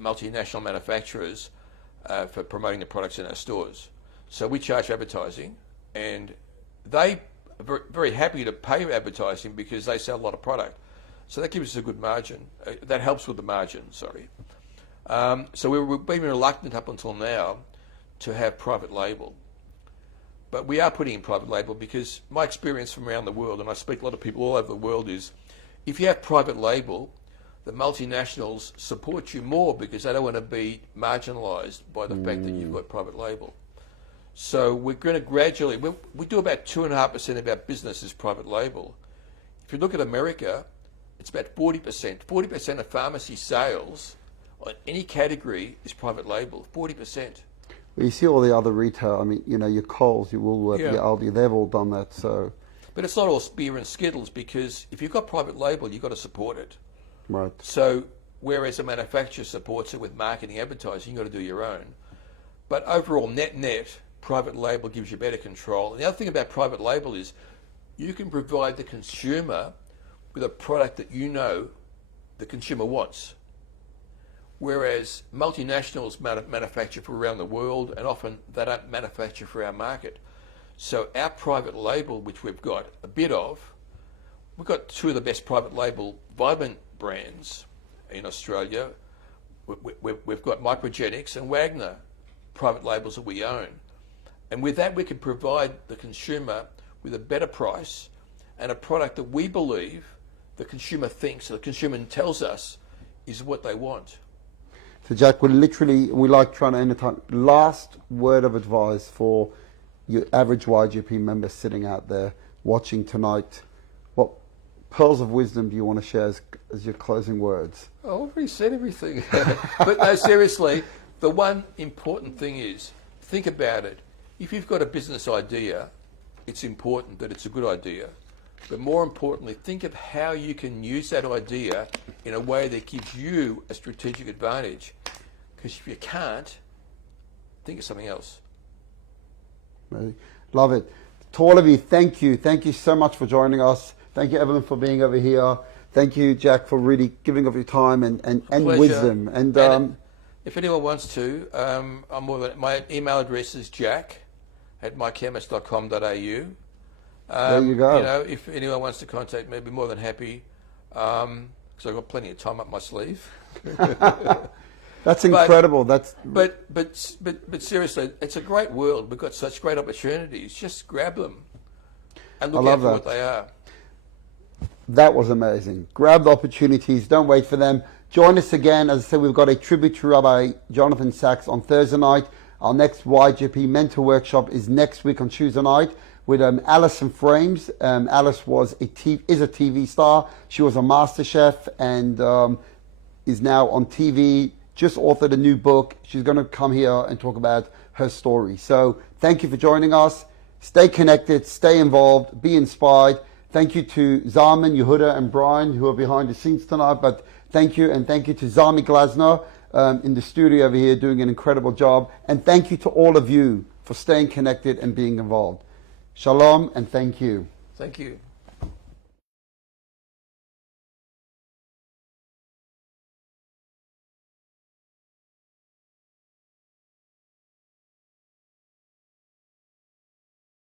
multinational manufacturers for promoting the products in our stores. So we charge advertising, and they are very happy to pay advertising because they sell a lot of product. So that gives us a good margin. That helps with the margin, sorry. So we've been reluctant up until now to have private label. But we are putting in private label because my experience from around the world, and I speak to a lot of people all over the world, is if you have private label, the multinationals support you more because they don't want to be marginalised by the fact that you've got private label. So we're going to gradually, we do about 2.5% of our business is private label. If you look at America, it's about 40%. 40% of pharmacy sales on any category is private label, 40%. Well, you see all the other retail, I mean, you know, your Coles, your Woolworths, Yeah. your Aldi, they've all done that, so. But it's not all beer and Skittles because if you've got private label, you've got to support it. Right. So whereas a manufacturer supports it with marketing, advertising, you've got to do your own. But overall, net, private label gives you better control. And the other thing about private label is you can provide the consumer with a product that you know the consumer wants. Whereas multinationals manufacture for around the world, and often they don't manufacture for our market. So our private label, which we've got a bit of, we've got two of the best private label vitamin brands in Australia. We've got Microgenics and Wagner private labels that we own. And with that, we can provide the consumer with a better price and a product that we believe the consumer thinks, the consumer tells us is what they want. So Jack, we like trying to entertain. Last word of advice for your average YGP member sitting out there watching tonight. What pearls of wisdom do you want to share as your closing words? I already said everything. But no, seriously, the one important thing is, think about it. If you've got a business idea, it's important that it's a good idea. But more importantly, think of how you can use that idea in a way that gives you a strategic advantage. Because if you can't, think of something else. Love it. To all of you, thank you. Thank you so much for joining us. Thank you, Evelyn, for being over here. Thank you, Jack, for really giving of your time and wisdom. And if anyone wants to, my email address is jack@mychemist.com.au. There you go. You know, if anyone wants to contact me, I'd be more than happy, because I've got plenty of time up my sleeve. That's incredible. But seriously, it's a great world. We've got such great opportunities. Just grab them and look out for what they are. That was amazing. Grab the opportunities. Don't wait for them. Join us again. As I said, we've got a tribute to Rabbi Jonathan Sachs on Thursday night. Our next YGP mentor workshop is next week on Tuesday night with Alison Frames. Alice is a TV star. She was a master chef and is now on TV. Just authored a new book. She's going to come here and talk about her story. So thank you for joining us. Stay connected, stay involved, be inspired. Thank you to Zaman, Yehuda, and Brian who are behind the scenes tonight. But thank you, and thank you to Zami Glasner in the studio over here doing an incredible job. And thank you to all of you for staying connected and being involved. Shalom, and thank you. Thank you.